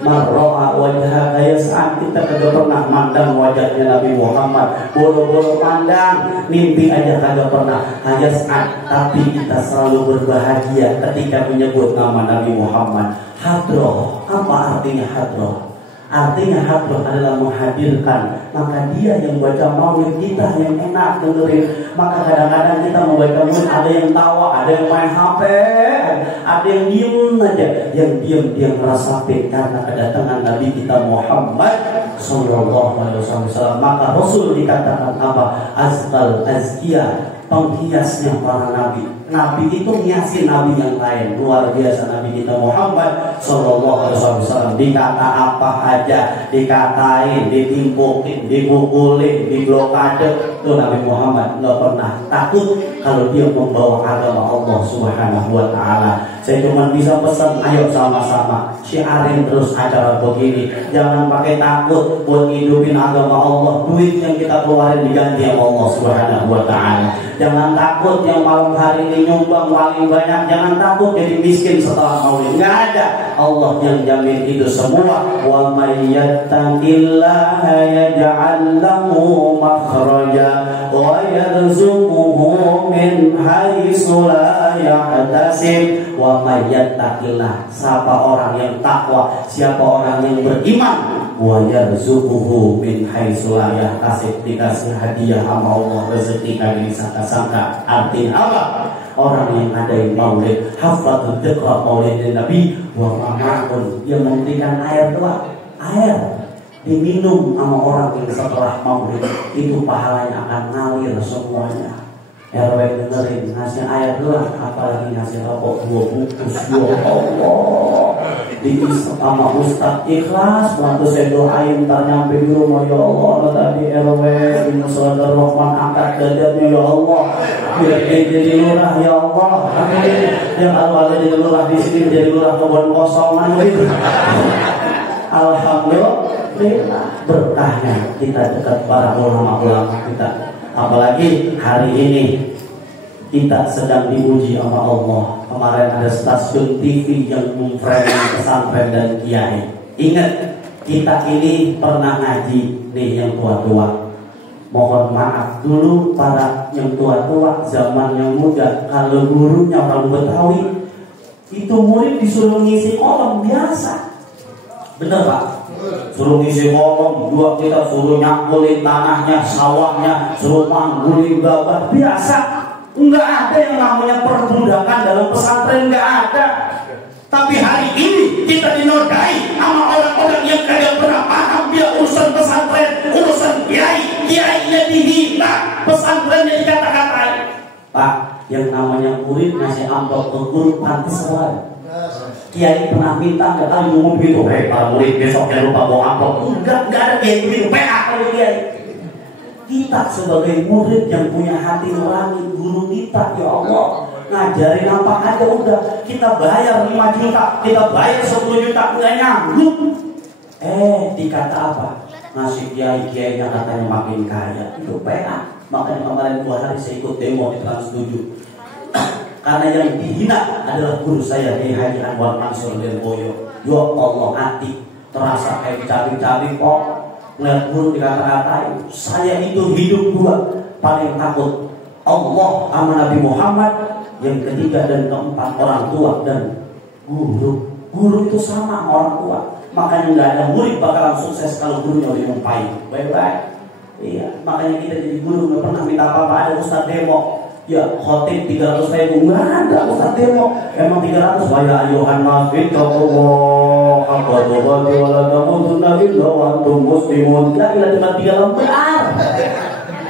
Mar'a wajhaka ya sa'ad, kita kagak pernah mandang wajahnya Nabi Muhammad, bolo-bolo pandang, mimpi aja kagak pernah hanya saat, tapi kita selalu berbahagia ketika menyebut nama Nabi Muhammad. Hadroh, apa artinya hadroh? Artinya hadroh adalah menghadirkan. Maka dia yang baca maulid kita yang enak dengerin. Maka kadang-kadang kita membaca maulid, ada yang tawa, ada yang main HP, ada yang diem aja. Yang diam merasakan karena kedatangan Nabi kita Muhammad Sallallahu Alaihi Wasallam. Maka Rasul dikatakan apa? Azkal azkia, penghiasnya para nabi. Nabi itu menghiasi nabi yang lain. Luar biasa Nabi kita Muhammad Sallallahu Alaihi Wasallam. Dikata apa aja, dikatain, ditimpukin, dipukulin, diblokade, itu Nabi Muhammad nggak pernah takut kalau dia membawa agama Allah Subhanahu Wa Taala. Saya cuma bisa pesan, ayo sama-sama syiarin terus acara begini. Jangan pakai takut buat hidupin agama Allah. Duit yang kita keluarin diganti sama Allah Subhanahu Wa Taala. Jangan takut yang malam hari ini nyumbang paling banyak. Jangan takut jadi miskin setelah maulid. Nggak ada. Allah yang jamin itu semua. Wa may yattaqillaha yaj'al lahu makhraja wa yarzuquhu min haitsu la yahtasib. Wa may yattaqillah, siapa orang yang takwa, siapa orang yang beriman, wa yarzuquhu min haitsu la yahtasib, dikasih hadiah sama Allah rezeki kagak disangka-sangka. Artinya apa? Orang yang ada yang maulid, hafadzul dzikra maulid Nabi wa ma'un, dia memberikan air doa, air diminum sama orang yang setelah maulid, itu pahalanya akan ngalir semuanya. RW dengerin, ngasih air doang, apalagi ngasih rokok 2 bungkus. Ya Allah, diisap sama Ustaz ikhlas bantu saya doain ntar nyampe di rumah. Ya Allah, tadi RW di Musyawarah Rahman angkat dadanya. Ya Allah, biar dia jadi lurah. Ya Allah, amin. Yang awalnya jadi lurah di sini jadi lurah kebun kosongan gitu. Alhamdulillah, berkahnya kita dekat para ulama-ulama kita. Apalagi hari ini kita sedang diuji sama Allah. Kemarin ada stasiun TV yang memframing pesantren dan kiai. Ingat, kita ini pernah ngaji nih yang tua-tua. Mohon maaf dulu para yang tua-tua, zaman yang muda, kalau gurunya orang Betawi, itu murid disuruh ngisi kolom biasa. Bener Pak? Suruh ngisi kolom, juga kita suruh nyakulin tanahnya, sawahnya, suruh manggulin gabah, biasa. Enggak ada yang namanya perbudakan dalam pesantren, enggak ada. Tapi hari ini kita dinodai sama orang-orang yang kagak pernah paham dia urusan pesantren, urusan kiainya dihina, pesantrennya dikata-katain. Pak, yang namanya murid ngasih amplop ke guru pantas selalu. Kiai pernah minta nggak tahu ngomong begitu, para murid besok jangan lupa bawa amplop. Enggak ada kiai begitu, PA kalau kiai. Kita sebagai murid yang punya hati nurani, guru kita, ya Allah, ngajarin apa aja udah. Kita bayar 5 juta, kita bayar 10 juta, nggak nyanggup. Dikata apa? Ngasih kiai-kiainya katanya makin kaya, itu PA. Makanya kemarin 2 hari saya ikut demo di Trans 7. Karena yang dihina adalah guru saya di Haji Anwar Mansur Lirboyo. Ya Allah, hati terasa kayak dicabik-cabik kok. Melihat guru dikata-katain. Saya itu hidup 2, paling takut Allah sama Nabi Muhammad. Yang ketiga dan keempat orang tua dan guru. Guru itu sama orang tua. Makanya nggak ada murid bakalan sukses kalau gurunya diumpain. Baik-baik. Iya, makanya kita jadi guru nggak pernah minta apa-apa. Ada ustaz demo. Ya, khotib 300.000 nggak ada ustaz demo. Emang 300 waya ayuhan nasbid Allah akbar wala tamutunna illa wa antum muslimun. Kira-kira cuma 3 lembar.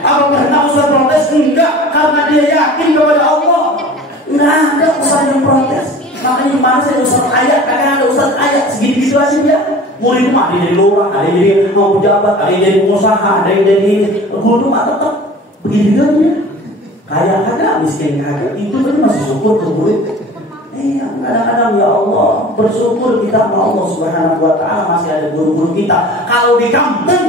Apa pernah ustaz protes? Enggak, karena dia yakin kepada Allah. Nggak ada ustaz yang protes. Makanya kemarin saya ustaz ayat, kagak ada ustaz ayat segitu-gitu aja dia. Murid mah ada jadi lurah, ada yang jadi mau pejabat, ada yang jadi pengusaha, ada yang jadi guru mah tetap begitu dia. Kaya kagak, miskin kagak, itu kan masih syukur ke murid. Iya, kadang-kadang ya Allah bersyukur kita sama Allah Subhanahu Wa Taala masih ada guru-guru kita. Kalau di kampung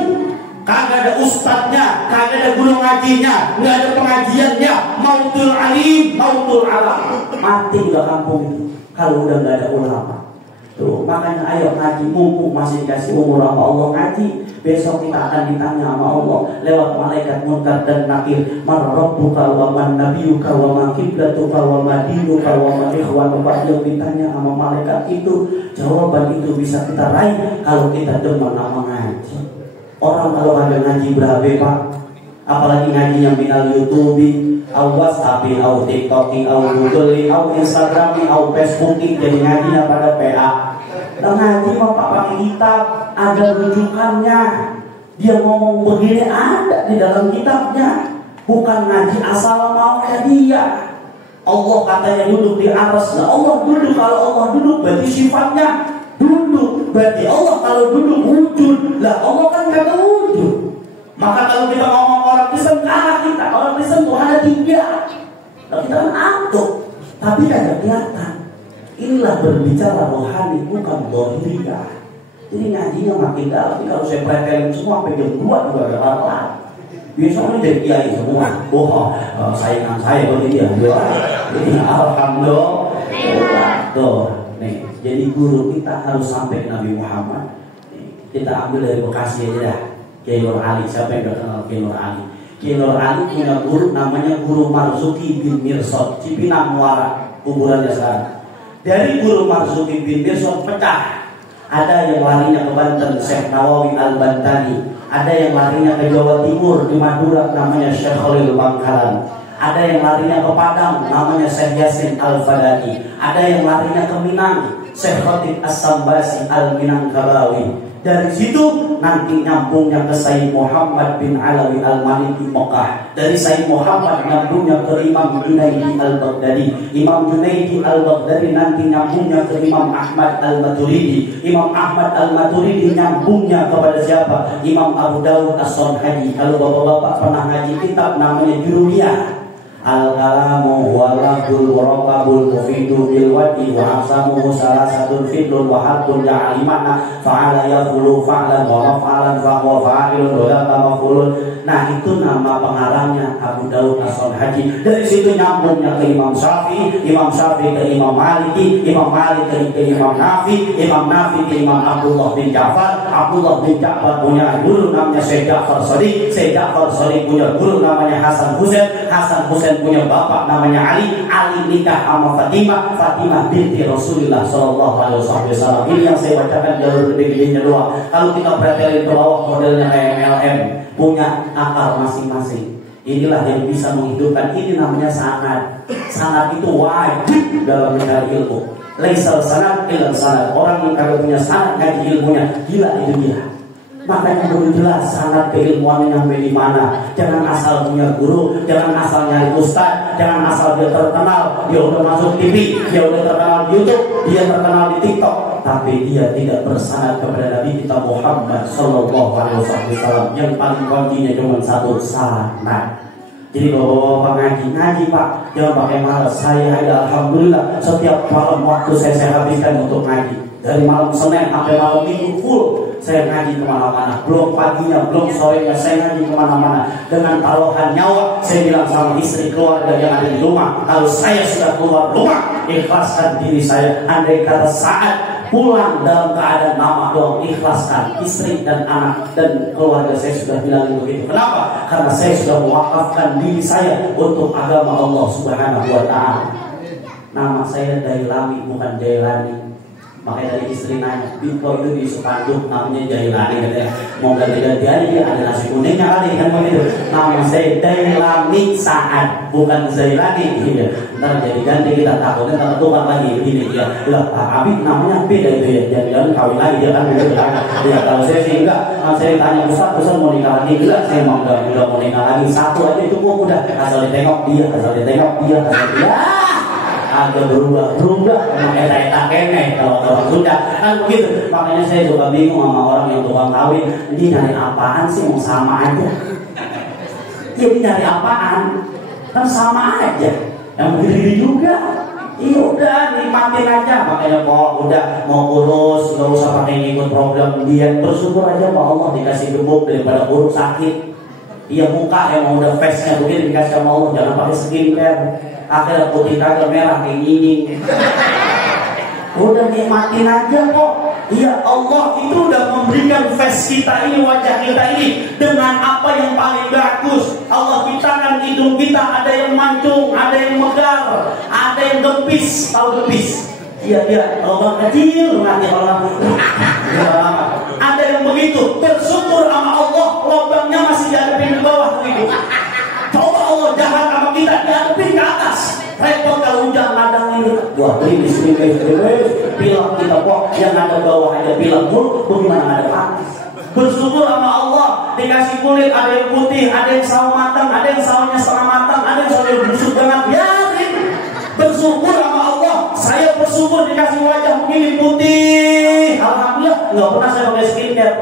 kagak ada ustadznya, kagak ada guru ngajinya, nggak ada pengajiannya, mautul alim, mautul alam, mati udah kampung itu kalau udah nggak ada ulama. Tuh, makanya ayo ngaji, mumpung masih dikasih umur sama Allah, ngaji. Besok kita akan ditanya sama Allah lewat malaikat munkar dan nakir, man rabbuka wa man nabiyuka wa ma qiblatuka wa ma dinuka wa ma ikhwanuka. Yang ditanya sama malaikat itu, jawaban itu bisa kita raih kalau kita demen sama ngaji. Orang kalau ada ngaji berabe Pak, apalagi ngaji yang minal YouTube, au WhatsApp, au TikTok, au Google, au Instagram, au Facebook, jadi ngajinya pada PA. Nah, ngaji mah Pak pakai kitab, ada rujukannya. Dia ngomong begini ada di dalam kitabnya. Bukan ngaji asal maunya dia. Allah katanya duduk di arsy. Nah, Allah duduk, kalau Allah duduk berarti sifatnya duduk. Berarti Allah kalau duduk wujud. Lah Allah kan kagak wujud. Maka kalau kita ngomong orang Kristen, karena kita orang Kristen Tuhan ada 3. Nah, kita kan antuk, tapi kagak kelihatan. Inilah berbicara rohani, bukan dohiriyah. Jadi ngajinya makin dalam. Kalau saya pretelin semua sampai jam 2 juga ada kelar. Biasanya jadi kiai semua. Saingan saya begini ya. Jadi alhamdulillah. Tuh, nih. Jadi guru kita harus sampai Nabi Muhammad. Nih, kita ambil dari Bekasi aja dah. Kiai Nur Ali. Siapa yang gak kenal Kiai Nur Ali? Kiai Nur Ali punya guru namanya Guru Marzuki bin Mirsad, Cipinang Muara, kuburannya sekarang. Dari Guru Marzuki bin Mirsad pecah. Ada yang larinya ke Banten, Syekh Nawawi Al-Bantani. Ada yang larinya ke Jawa Timur, di Madura namanya Syekh Khalil Bangkalan. Ada yang larinya ke Padang, namanya Syekh Yasin Al-Fadani. Ada yang larinya ke Minang, Syekh Khatib As-Sambasi Al-Minangkabawi. Dari situ nanti nyambungnya ke Sayyid Muhammad bin Alawi Al-Maliki Mekah. Dari Sayyid Muhammad nyambungnya ke Imam Junaidi Al-Baghdadi. Imam Junaidi Al-Baghdadi nanti nyambungnya ke Imam Ahmad Al-Maturidi. Imam Ahmad Al-Maturidi nyambungnya kepada siapa? Imam Abu Dawud As-Sunhaji. Kalau bapak-bapak pernah ngaji kitab namanya Jurumiyah. Al-kalamu walahul warakabul mufidu bilwadi wa amsamuhu salasatul fidlun wa hadun ja'alimana fa'ala yaqulu fa'lan wa maf'alan fa'wa fa'ilun wa laka maf'ulun. Nah, itu nama pengarangnya Abu Dawud As-Sunhaji. Dari situ nyambungnya ke Imam Syafi'i, Imam Syafi'i ke Imam Maliki, Imam Malik ke Imam Nafi, Imam Nafi ke Imam Abdullah bin Ja'far. Abdullah bin Ja'far punya guru namanya Syekh Ja'far Shadiq. Syekh Ja'far Shadiq punya guru namanya Hasan Husain. Hasan Husain punya bapak namanya Ali. Ali nikah sama Fatimah. Fatimah binti Rasulullah Sallallahu Alaihi Wasallam. Ini yang saya bacakan jalur gede-gedenya doang. Kalau kita pretelin ke bawah modelnya kayak MLM, punya akal masing-masing. Inilah yang bisa menghidupkan. Ini namanya sanad. Sanad itu wajib dalam mencari ilmu. Laisal sanad illa sanad. Orang yang kagak punya sanad ngaji ilmunya, gila itu dia. Makanya perlu jelas sanad keilmuannya sampai di mana. Jangan asal punya guru, jangan asal nyari ustaz, jangan asal dia terkenal, dia udah masuk TV, dia udah terkenal di YouTube, dia terkenal di TikTok, tapi dia tidak bersanad kepada Nabi kita Muhammad Sallallahu Alaihi Wasallam. Yang paling kuncinya cuma satu, sanad. Jadi bapak-bapak ngaji Pak, jangan pakai malas. Saya ada alhamdulillah setiap malam waktu saya habiskan untuk ngaji. Dari malam Senin sampai malam Minggu full saya ngaji kemana-mana. Belum paginya, belum sorenya saya ngaji kemana-mana. Dengan taruhan nyawa saya bilang sama istri keluarga yang ada di rumah, kalau saya sudah keluar rumah, ikhlaskan diri saya. Andai kata saat pulang dalam keadaan nama doang, ikhlaskan istri dan anak dan keluarga saya sudah bilang begitu. Kenapa? Karena saya sudah mewakafkan diri saya untuk agama Allah Subhanahu wa Ta'ala. Nama saya Dailami bukan Jailani. Makanya dari istri nanya, Biko itu di sepanduk namanya Jailani katanya. Mau ganti-ganti aja dia ada nasi kuningnya kali kan begitu. Nama saya Dailami Sa'ad bukan Zailani. Iya. Ntar jadi ganti kita takutnya ntar tukar lagi begini ya. Lah Habib namanya beda itu ya. Jangan kawin lagi dia kan begitu kan. Ya kalau saya sih enggak. Saya tanya Ustaz mau nikah lagi enggak? Saya mau udah mau nikah lagi. Satu aja cukup udah. Asal ditengok dia, asal ditengok dia, asal dia. Agak berubah emang eta kene kalau orang Sunda kan begitu. Makanya saya juga bingung sama orang yang tukang kawin, ini nyari apaan sih, mau sama aja. Ini nyari apaan kan sama aja, yang begini juga Iya udah nikmatin aja, makanya kok udah mau kurus nggak usah pakai ngikut program diet, bersyukur aja Pak Allah dikasih gemuk daripada kurus sakit. Iya muka yang udah face-nya begini dikasih sama Allah, jangan pakai skincare akhirnya putih kagak merah kayak gini. Udah nikmatin aja kok. Iya Allah itu udah memberikan face kita ini, wajah kita ini dengan apa yang paling bagus. Allah ciptakan hidung kita, ada yang mancung, ada yang megar, ada yang gempis. Tahu gempis? Iya lubang kecil nanti kalau ada yang begitu. Bersyukur sama Allah, lubangnya masih dihadapin ke bawah begitu. Coba Allah jahat sama kita, dihadapin ke atas. Repot kalau hujan ladang ini. Wah klinis pilek kita kok yang ada bawah aja pilek mulu, bagaimana ada atas? Bersyukur sama Allah dikasih kulit, ada yang putih, ada yang sawo matang, ada yang sawonya setengah matang, ada yang sawonya busuk banget. Biarin. Bersyukur sama Allah. Saya bersyukur dikasih wajah begini putih. Alhamdulillah nggak pernah saya pakai skincare.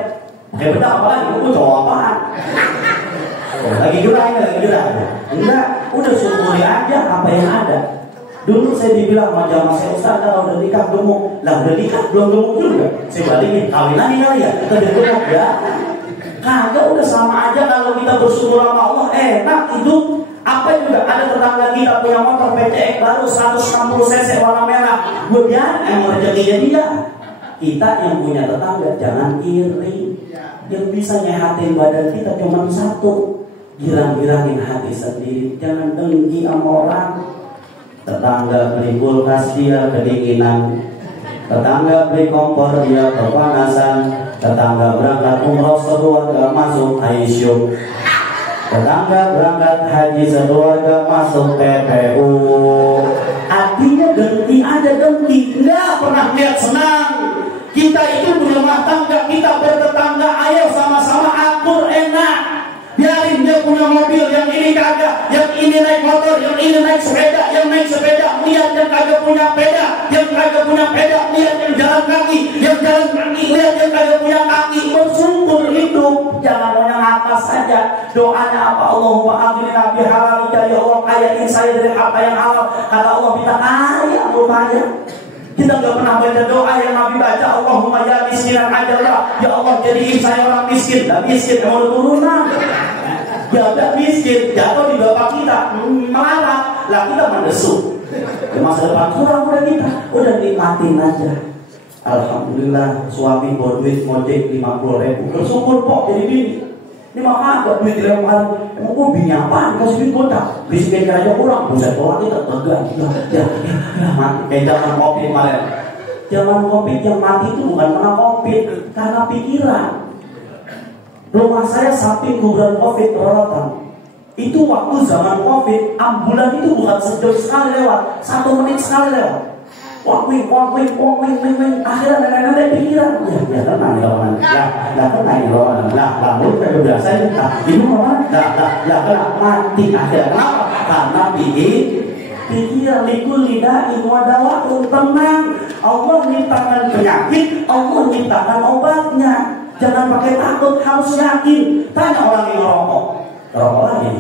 Pakai bedak apalagi? Aku cowok apaan? Lagi gerah. Enggak, udah syukuri aja apa yang ada. Dulu saya dibilang sama jamaah saya, Ustaz kalau udah nikah gemuk. Lah udah nikah belum gemuk juga. Saya balikin, kawin lagi kali ya. Kita udah gemuk ya. Kagak, udah sama aja kalau kita bersyukur sama Allah, enak hidup. Apa juga ada tetangga kita punya motor PCX baru 160 cc warna merah. Gue biarin, emang rezekinya dia. Kita yang punya tetangga jangan iri. Yang bisa nyehatin badan kita cuma satu, girang-girangin hati sendiri. Jangan dengki sama orang. Tetangga beli kulkas dia kedinginan, tetangga beli kompor dia kepanasan, tetangga berangkat umroh sekeluarga masuk ICU, tetangga berangkat haji sekeluarga masuk PPU. Artinya dengki aja dengki, nggak pernah lihat senang. Kita itu berumah tangga, kita bertetangga, ayo sama-sama akur enak. Biarin dia punya mobil, yang ini kagak, yang ini naik motor, yang ini naik sepeda, yang naik sepeda lihat yang kagak punya peda, yang kagak punya peda lihat yang jalan kaki, yang jalan kaki lihat yang kagak punya kaki. Bersyukur hidup, jangan mau yang atas saja. Doanya apa? Allahumma aghnina bi halalika, ya Allah kayain saya dari harta yang halal. Kata Allah kita kaya, kaya. Kita nggak pernah baca doa yang Nabi baca, Allahumma ya miskinan ajallah, ya Allah jadiin saya orang miskin. Dan miskin mau turunan. Ya udah miskin, jatuh di bapak kita, melarat, lah kita mendesu. Ya, masa depan kurang udah kita, udah nikmatin aja. Alhamdulillah suami bawa duit ngojek 50.000, bersyukur kok jadi bini. Ini mah agak duit dilempar, emang gue bini apaan? Kasih duit bocah, beli skincare aja kurang, buset doang kita tegang. Ya, mati. Kayak zaman Covid kemarin. Zaman Covid yang mati itu bukan karena Covid, karena pikiran. Rumah saya samping kuburan Covid rorotan. Itu waktu zaman Covid, ambulan itu bukan sejam sekali lewat, 1 menit sekali lewat. Wing. Akhirnya nenek-nenek pikiran, ya tenang ya orang, ya tenang ya orang, lah lu udah biasa ini, ini orang, lah mati akhirnya. Kenapa? Karena pikiran likul lidah wadawat, tenang. Allah nyiptakan penyakit, Allah nyiptakan obatnya. Jangan pakai takut, harus yakin. Tanya orang yang rokok lagi.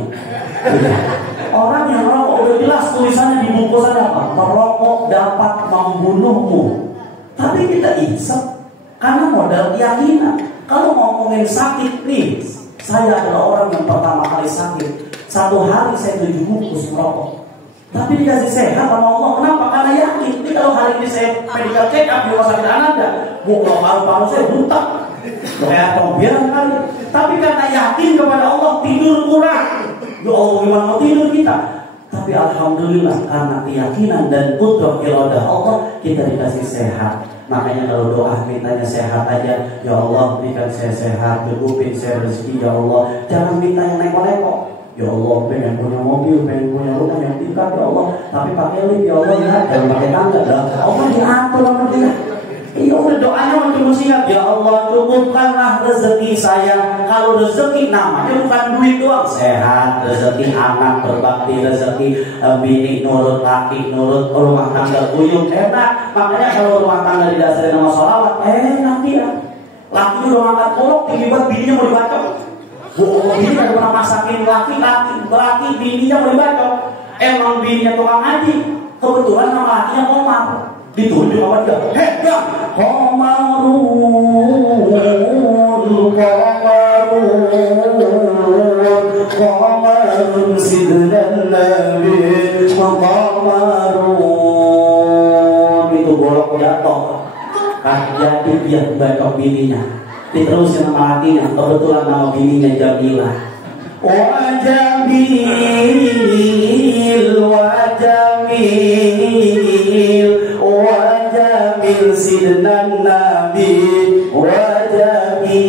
Orang yang rokok udah jelas tulisannya di bungkusan apa? Merokok dapat membunuhmu. Tapi kita isep karena modal keyakinan. Kalau ngomongin sakit nih, saya adalah orang yang pertama kali sakit. 1 hari saya 7 bungkus merokok. Tapi dikasih sehat sama Allah. Kenapa? Karena yakin. Ini kalau hari ini saya medical check up di rumah sakit Ananda, paru-paru saya buta. Kayak tombian kali. Tapi karena yakin kepada Allah, tidur kurang. Ya Allah gimana mau tidur kita? Tapi alhamdulillah karena keyakinan dan qudrah iradah Allah, kita dikasih sehat. Makanya kalau doa mintanya sehat aja. Ya Allah berikan saya sehat, cukupin saya rezeki ya Allah. Jangan minta yang neko-neko. Ya Allah pengen punya mobil, pengen punya rumah yang tingkat ya Allah. Tapi pakai lift ya Allah ya. Jangan pakai tangga lah. Allah diatur sama dia. Iya udah doanya untuk musyikat. Ya Allah cukupkanlah rezeki saya. Kalau rezeki namanya bukan duit doang, sehat, rezeki anak berbakti, rezeki bini nurut, laki nurut, rumah tangga guyup enak. Makanya kalau rumah tangga didasari nama sholawat enak dia. Laki udah ngangkat kolok tinggi buat bininya mau dibacok. Bini kan pernah masakin laki bininya mau dibacok. Emang bininya tukang ngaji. Kebetulan nama lakinya Omar. Ditunjuk sama dia. Gang, Omarun, sidnan Nabi, Omarun. Itu golok jatuh. Jadi dia batok bininya. Diterusin nama lakinya. Kebetulan nama bininya Jamilah. Wajamil sidnan Nabi wajamil.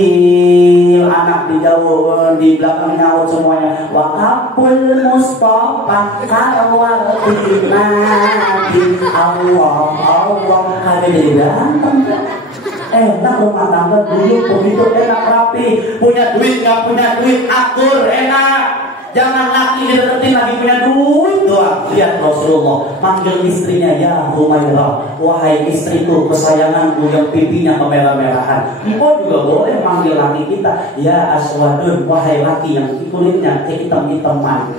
Anak dijauh di belakang nyaut semuanya. Wakapul Mustafa kawal Nabi Allah ada jadi ganteng. Enak rumah tangga dulu begitu enak rapi, punya duit nggak punya duit akur enak. Jangan laki dideketin lagi punya duit doang. Lihat Rasulullah manggil istrinya, ya Humairah, wahai istriku kesayanganku yang pipinya kemerah-merahan. Engkau juga boleh manggil laki kita, ya Aswadun, wahai laki yang kulitnya hitam-hitaman.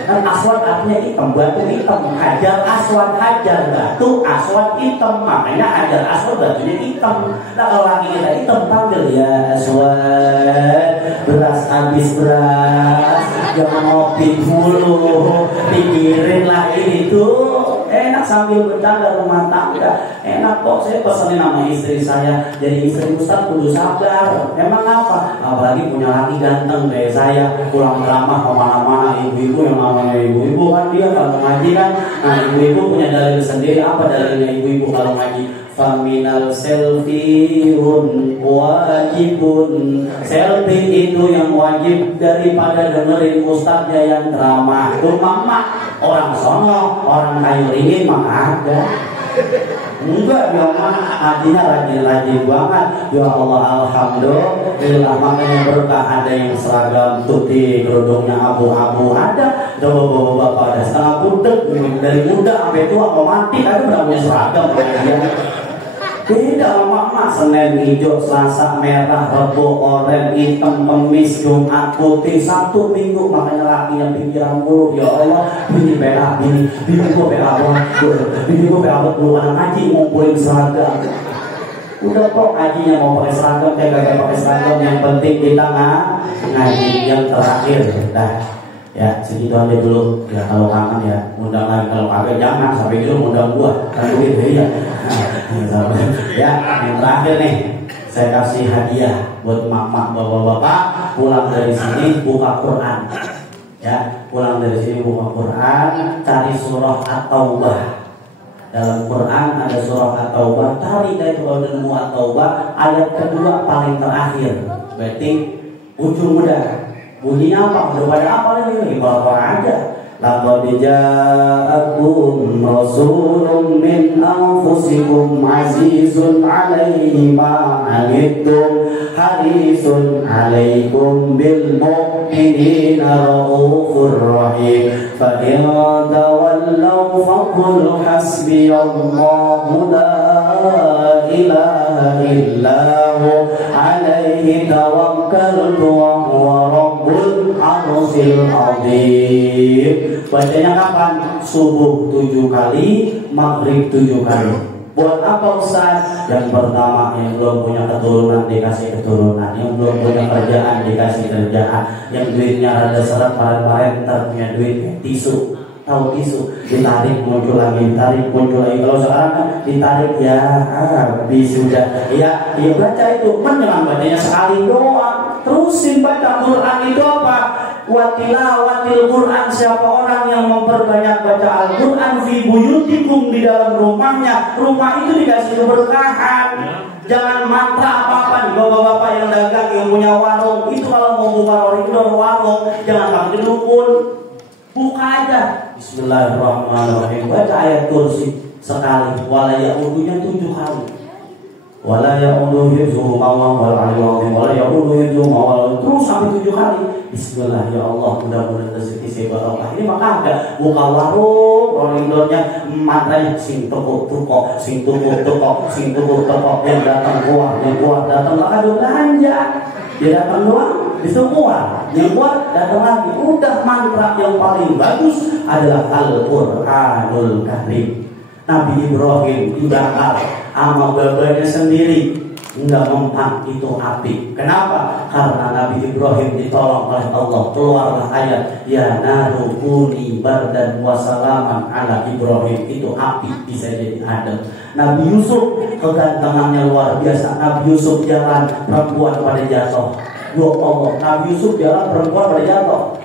Kan aswad artinya hitam, batu hitam. Hajar aswad, hajar batu aswad hitam, makanya hajar aswad batunya hitam. Nah kalau laki kita hitam panggil ya aswad, beras habis beras, jangan ngopi dulu, pikirin lah ini tuh. Enak sambil bercanda rumah tangga. Enak kok, saya pesenin nama istri saya. Jadi istri Ustaz kudu sabar. Emang apa? Apalagi punya laki ganteng kayak saya. Pulang ramah kemana-mana. Ibu-ibu yang namanya ibu-ibu kan dia kalau ngaji kan. Nah ibu-ibu punya dalil sendiri. Apa dalilnya ibu-ibu kalau ngaji? Faminal selfieun wajibun. Selfie itu yang wajib daripada dengerin ustadznya yang drama. Itu mama orang sono, orang kayu ringin mah ada. Enggak ya mah hatinya rajin-rajin banget. Ya Allah alhamdulillah, makanya berkah ada yang seragam tuti kerudungnya abu-abu ada. Coba bapak-bapak ada setengah budek dari muda sampai tua mau mati ada berapa punya seragam kayak beda mama. Senin hijau, Selasa merah, Rebo oranye, hitam, Kamis, Jumat putih, Sabtu Minggu. Makanya laki yang pikiran buruk. Ya Allah, bini bela bini gue bela bini gue bela dulu anak ngaji ngumpulin seragam. Udah kok ngajinya mau pakai seragam kayak gak pakai seragam, yang penting kita ngaji. Yang terakhir dah ya segitu aja dulu ya. Kalau kangen ya undang lagi, kalau kagak jangan sampai dulu undang gua kan begitu ya. Ya yang terakhir nih saya kasih hadiah buat mak-mak bapak-bapak pulang dari sini buka Quran ya. Pulang dari sini buka Quran, cari surah At-Taubah. Dalam Quran ada surah At-Taubah, cari dari Quran At-Taubah ayat kedua paling terakhir, berarti ujung udah. Bunyinya apa? Udah pada apa lagi? Bawa aja. Laqad ja'akum rasulun min anfusikum azizun 'alaihi ma 'anittum harisun 'alaikum bil mu'minina raufur rahim. Fa in tawallaw faqul hasbiyallahu la ilaha illahu 'alaihi tawakkaltu wa huwa rabbul 'arsyil 'azim. Bacanya kapan? Subuh 7 kali, maghrib 7 kali. Buat apa Ustaz? Yang pertama, yang belum punya keturunan dikasih keturunan, yang belum punya kerjaan dikasih kerjaan, yang duitnya rada seret kemarin ntar punya duit tisu. Tahu tisu? Ditarik muncul lagi, ditarik muncul lagi. Kalau sekarang kan ditarik ya habis sudah. Ya baca itu, jangan bacanya sekali doang. Terusin baca Quran itu apa? Watilawatil Quran, siapa orang yang memperbanyak baca Al-Quran fi buyutikum, di dalam rumahnya. Rumah itu dikasih keberkahan. Jangan mantra apa-apa nih bapak-bapak yang dagang, yang punya warung. Itu kalau mau buka warung jangan pakai dukun, buka aja Bismillahirrahmanirrahim, baca ayat kursi sekali, wala ya'udunya 7 kali. Wala ya'udu hifzuhuma wal 'aliyyul 'azim, wala ya'udu hifzuhuma, terus sampai 7 kali. Bismillah, ya Allah, mudah-mudahan rezeki saya barokah. Ini maka ada buka warung, orang Indonya mantranya sing toko, sing toko, yang datang keluar, yang keluar datang, lah ada belanja. Dia datang doang disuruh keluar, datang lagi. Udah mantra yang paling bagus adalah Al-Qur'anul Karim. Nabi Ibrahim dibakar sama babanya sendiri, enggak mempan itu api. Kenapa? Karena Nabi Ibrahim ditolong oleh Allah. Keluarlah ayat ya naru kuni bardan wa salaman ala Ibrahim. Itu api bisa jadi adem. Nabi Yusuf kegantengannya luar biasa. Nabi Yusuf jalan, perempuan pada jatuh. Ya Allah, Nabi Yusuf jalan, perempuan pada jatuh.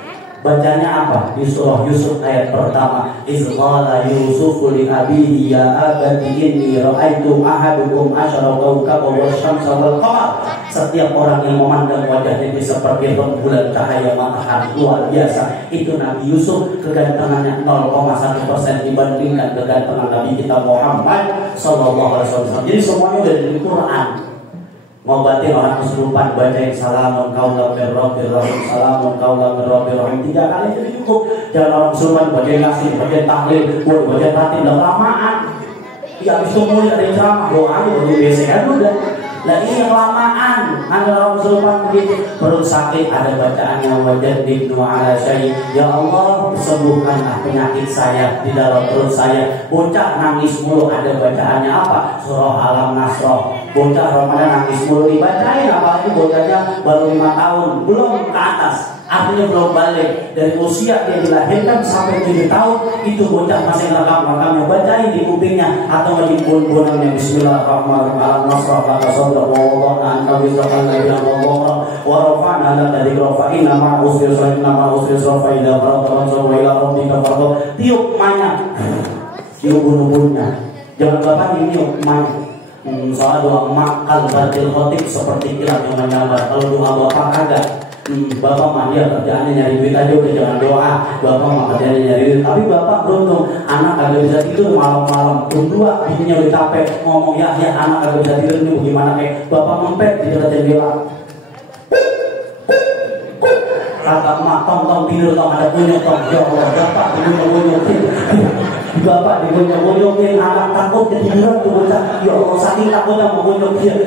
Bacanya apa? Di surah Yusuf ayat pertama. Izqala Yusufu li abihi ya abati inni ra'aitu ahadukum asyara kawkaba wasyamsa wal qamar. Setiap orang yang memandang wajahnya seperti rembulan cahaya matahari, luar biasa. Itu Nabi Yusuf, kegantengannya 0,1% dibandingkan kegantengan Nabi kita Muhammad sallallahu alaihi wasallam. Jadi semuanya dari Quran. Ngobatin orang kesurupan, bacain salamun kaulam min rabbir rahim, salamun kaulam min rabbir rahim 3 kali itu cukup. Jangan orang kesurupan bacain yasin, bacain tahlil, bacain tahlil lamaan. Ya habis itu mulai ada yang ceramah, doa baru biasanya udah. Nah ini yang lamaan. Ada orang kesurupan begitu, perut sakit ada bacaan yang wajadid ala syai. Ya Allah sembuhkanlah penyakit saya di dalam perut saya. Bocah nangis mulu ada bacaannya apa? Surah Alam Nasroh. Bocah Ramadan nangis mulu dibacain, apalagi bocahnya baru 5 tahun, belum ke atas, artinya belum balik. Dari usia dia dilahirkan sampai 7 tahun itu bocah masih ngerekam-rekamnya, bacain di kupingnya atau di bun-bunannya. Bismillahirrahmanirrahim. Alam Nasroh laka sadrak wa wada'na anka wizraka alladzi anqadha wa rafa'na laka dzikraka inna ma'a usri yusra inna ma'a usri yusra fa idza faragta fansab wa ila rabbika farghab. Tiup manya, tiup bun-bunnya, jangan bapak tiup manya. Soal doa makal batil khotib seperti kilat yang menyambar. Kalau doa bapak kagak, bapak mah dia kerjaannya nyari duit aja, udah jangan doa. Bapak mah kerjaannya nyari duit. Tapi bapak beruntung, anak kagak bisa tidur malam-malam. Jam 2 bininya udah capek ngomong ya anak kagak bisa tidur, ini bagaimana kayak bapak mempet di dekat jendela. Kata emak tong tidur tong ada kunyuk tong. Ya Allah, bapak digunyuk-gunyukin. Bapak digunyuk-gunyukin, anak takut ketiduran tuh bocah. Ya Allah, saking takutnya mau gunyuk dia.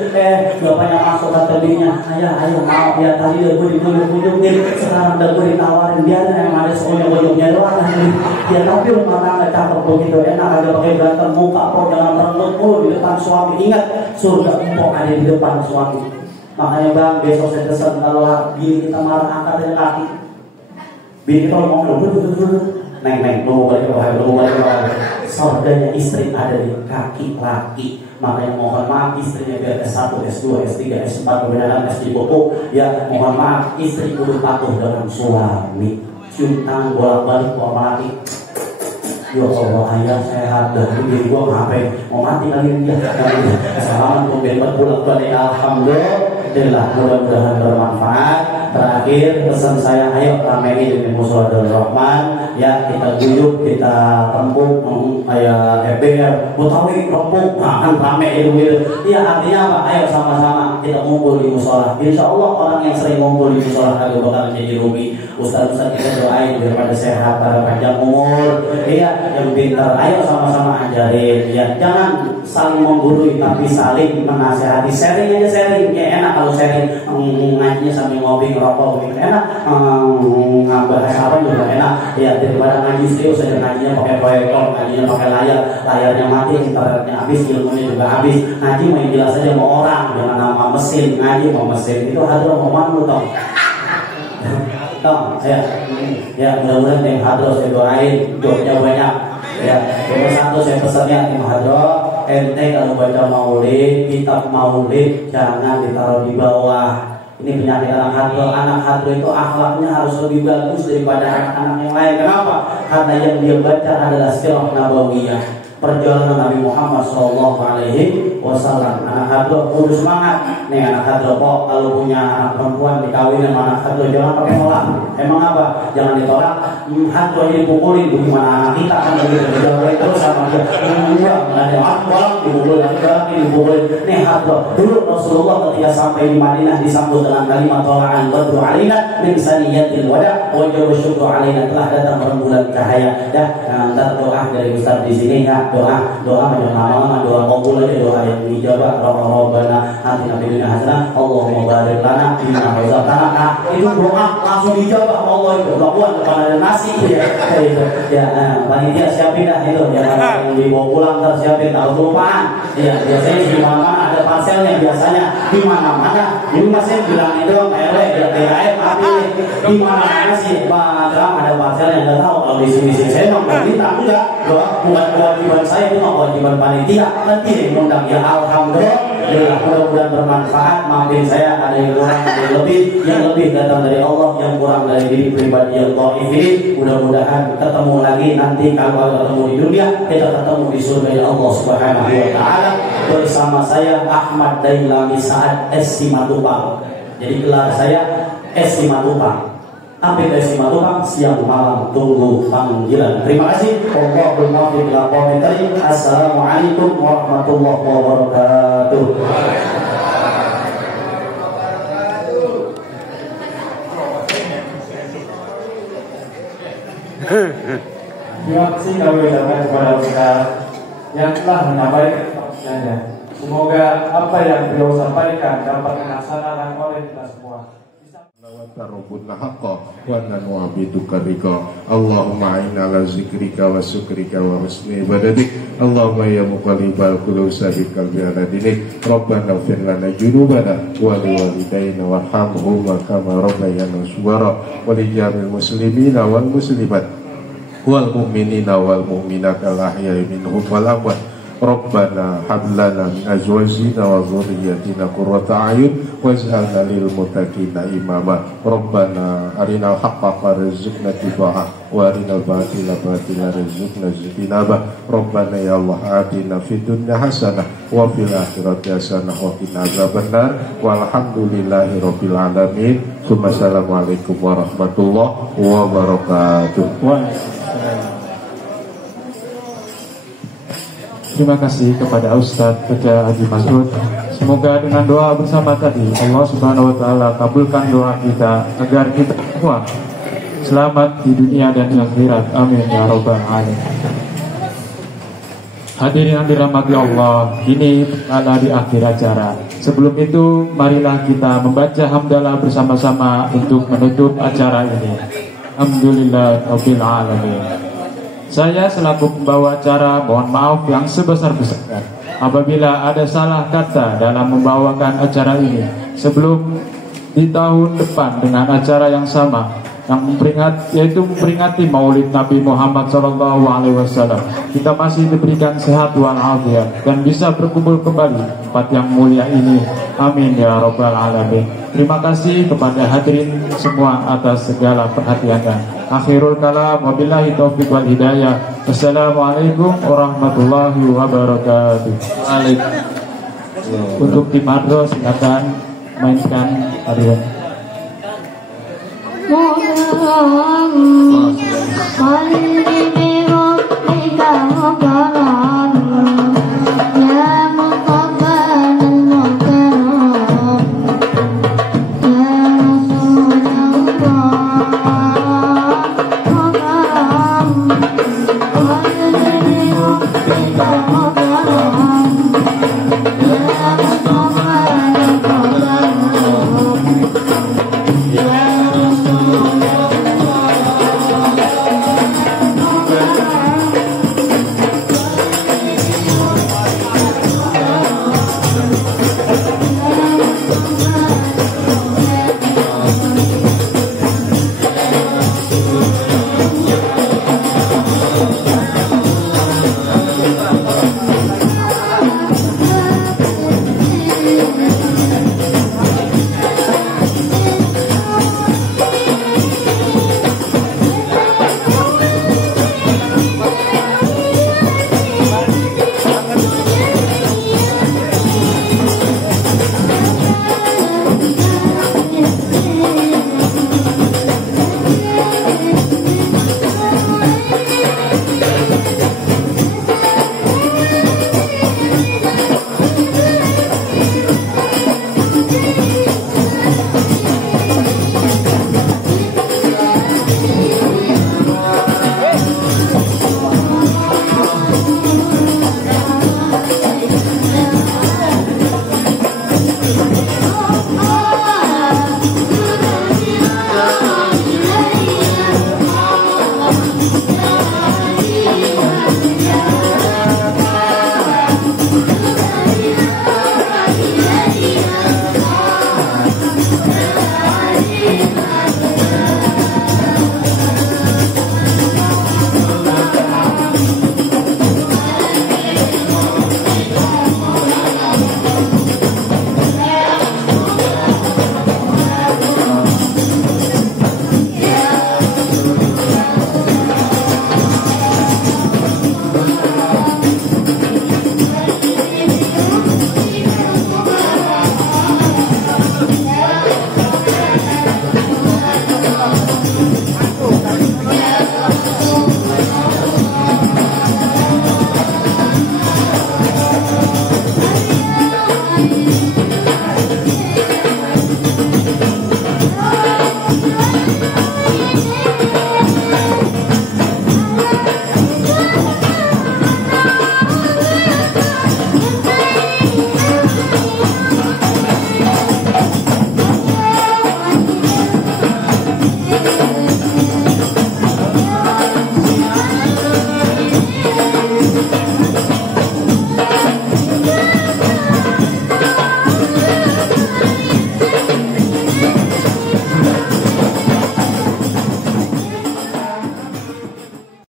Bapaknya masuk ke tebinya. Ayah maaf ya, tadi gue digunyuk-gunyukin, sekarang udah gue ditawarin biar yang ada segunyuk-gunyuknya doang. Ya tapi rumah tangga cakep begitu enak aja pakai berantem muka kok, jangan merengut mulu di depan suami. Ingat, surga empok ada di depan suami. Makanya bang, besok saya pesan kalau bini kita marah angkat aja kaki. Bini kita ngomong neng, lu balik ke bawah. Surganya istri ada di kaki laki. Makanya mohon maaf istrinya biar S1, S2, S3, S4, kemudian S3 buku. Ya mohon maaf istri kudu patuh dengan suami. Cium tangan bolak-balik sama laki. Ya Allah, ayah sehat dan diri gua ngapain mau mati kali dia. Assalamualaikum warahmatullahi wabarakatuh. Alhamdulillah, mudah-mudahan bermanfaat. Terakhir pesan saya, ayo ramein di Mushola Darul Rahman. Ya kita guyup, kita rempuk, kayak EBR, Betawi rempuk, kan rame itu. Ya artinya apa? Ayo sama-sama kita ngumpul di musola. Insya Allah orang yang sering ngumpul di musola kagak bakal jadi rugi. Ustaz-ustaz kita doain biar pada sehat, pada panjang umur. Iya, yang pintar. Ayo sama-sama ajarin. Ya jangan saling menggurui, tapi saling menasehati. Sharing aja sharing. Ya enak kalau sharing, ngajinya sambil ngopi ngerokok gitu enak. Bahas apa juga enak. Ya daripada ngaji serius aja, ngajinya pakai proyektor, ngajinya pakai layarnya mati, internetnya habis, ilmunya juga habis. Ngaji mau yang jelas aja mau orang, jangan nama mesin. Ngaji mau mesin itu hadroh mau malu tau. Ya mudah-mudahan tim hadroh saya doain jobnya banyak. Ya nomor 1 saya pesannya tim hadroh, ente kalau baca maulid, kitab maulid jangan ditaruh di bawah. Ini penyakit anak hadroh. Anak hadroh itu akhlaknya harus lebih bagus daripada anak-anak yang lain. Kenapa? Karena yang dia baca adalah sirah nabawiyah, perjalanan Nabi Muhammad SAW. Anak hadroh kudu semangat. Nih anak hadroh kok kalau punya anak perempuan dikawin sama anak hadroh jangan pakai nolak. Emang apa? Jangan ditolak. Hadroh ini dipukulin, bagaimana anak kita kan begitu dijauhin terus sama dia. Enggak ada akbar dipukulin, lagi dipukulin. Nih hadroh dulu Rasulullah ketika sampai di Madinah disambut dengan kalimat tola'an badru alaina min saniyatil wada wa jawa syukru alaina, telah datang rembulan cahaya. Dah ntar doa dari Ustaz di sini ya, doa banyak nama, doa kabul aja, doa yang dijawab. Rabbana atina fid dunya hasanah, Allahumma barik lana fima razaqtana. Nah, itu doa langsung dijawab sama Allah itu. Bukan kepada nasi ya. Itu ya, panitia siapin dah itu. Yang dibawa pulang ntar siapin, tahu kelupaan. Ya, biasanya di mana-mana ada parselnya biasanya. Di mana-mana. Ini masih bilang itu RW, TKM, tapi di mana-mana sih Pak ada parselnya, nggak tahu kalau di sini saya memang minta enggak, doa bukan kewajiban saya, itu kewajiban panitia kan tidak mengundang. Ya alhamdulillah, mudah-mudahan bermanfaat. Maafin saya ada yang kurang, ada yang lebih datang dari Allah, yang kurang dari diri pribadi yang dhaif ini. Mudah-mudahan ketemu lagi nanti, kalau ketemu di dunia kita ketemu di surga Allah Subhanahu wa taala bersama saya Ahmad Dailami Saad S. Simatupang. Jadi gelar saya S. Simatupang. Sampai dari Simatupang, siang malam tunggu panggilan. Terima kasih. Wallahul muwaffiq ila aqwamit thoriq. Assalamualaikum warahmatullahi wabarakatuh. Terima kasih kami ucapkan kepada Ustaz yang telah menyampaikan kesaksiannya. Semoga apa yang beliau sampaikan dapat dilaksanakan oleh kita semua. Rabbuna haqqa wa nanu'abiduka rika. Allahumma a'inna ala zikrika wa syukrika wa husni ibadatik. Allahumma ya muqallibal qulub sabbit qalbi ala dinik. Rabbana ighfir lana dzunubana wa liwalidayna warhamhuma kama rabbayana shighara wa li jami'il muslimina wal muslimat wal mu'minina wal mu'minat al ahya'i minhum wal amwat. Rabbana hab lana min azwajina wa dhurriyyatina qurrata a'yun waj'alna lil muttaqina imama. Rabbana arinal haqqa warzuqna ittiba'ah wa arinal batila batila warzuqna ijtinabah. Rabbana ya Allah atina fid dunya hasanah wa fil akhirati hasanah wa qina adzabannar. Walhamdulillahi rabbil alamin. Wassalamualaikum warahmatullahi wabarakatuh. Terima kasih kepada Ustadz Keja Haji Masud. Semoga dengan doa bersama tadi Allah Subhanahu wa taala kabulkan doa kita agar kita semua selamat di dunia dan di akhirat. Amin ya rabbal alamin. Hadirin yang dirahmati Allah, ini ada di akhir acara. Sebelum itu, marilah kita membaca hamdalah bersama-sama untuk menutup acara ini. Alhamdulillah rabbil alamin. Saya selaku pembawa acara mohon maaf yang sebesar-besarnya apabila ada salah kata dalam membawakan acara ini. Sebelum di tahun depan dengan acara yang sama, yang memperingati Maulid Nabi Muhammad SAW, kita masih diberikan sehat walafiat dan bisa berkumpul kembali di tempat yang mulia ini. Amin ya rabbal alamin. Terima kasih kepada hadirin semua atas segala perhatiannya. Akhirul kalam, wabillahi taufiq wal hidayah. Wassalamualaikum warahmatullahi wabarakatuh. Untuk tim Ardo silakan mainkan hadirin. Salli bi rabbika wa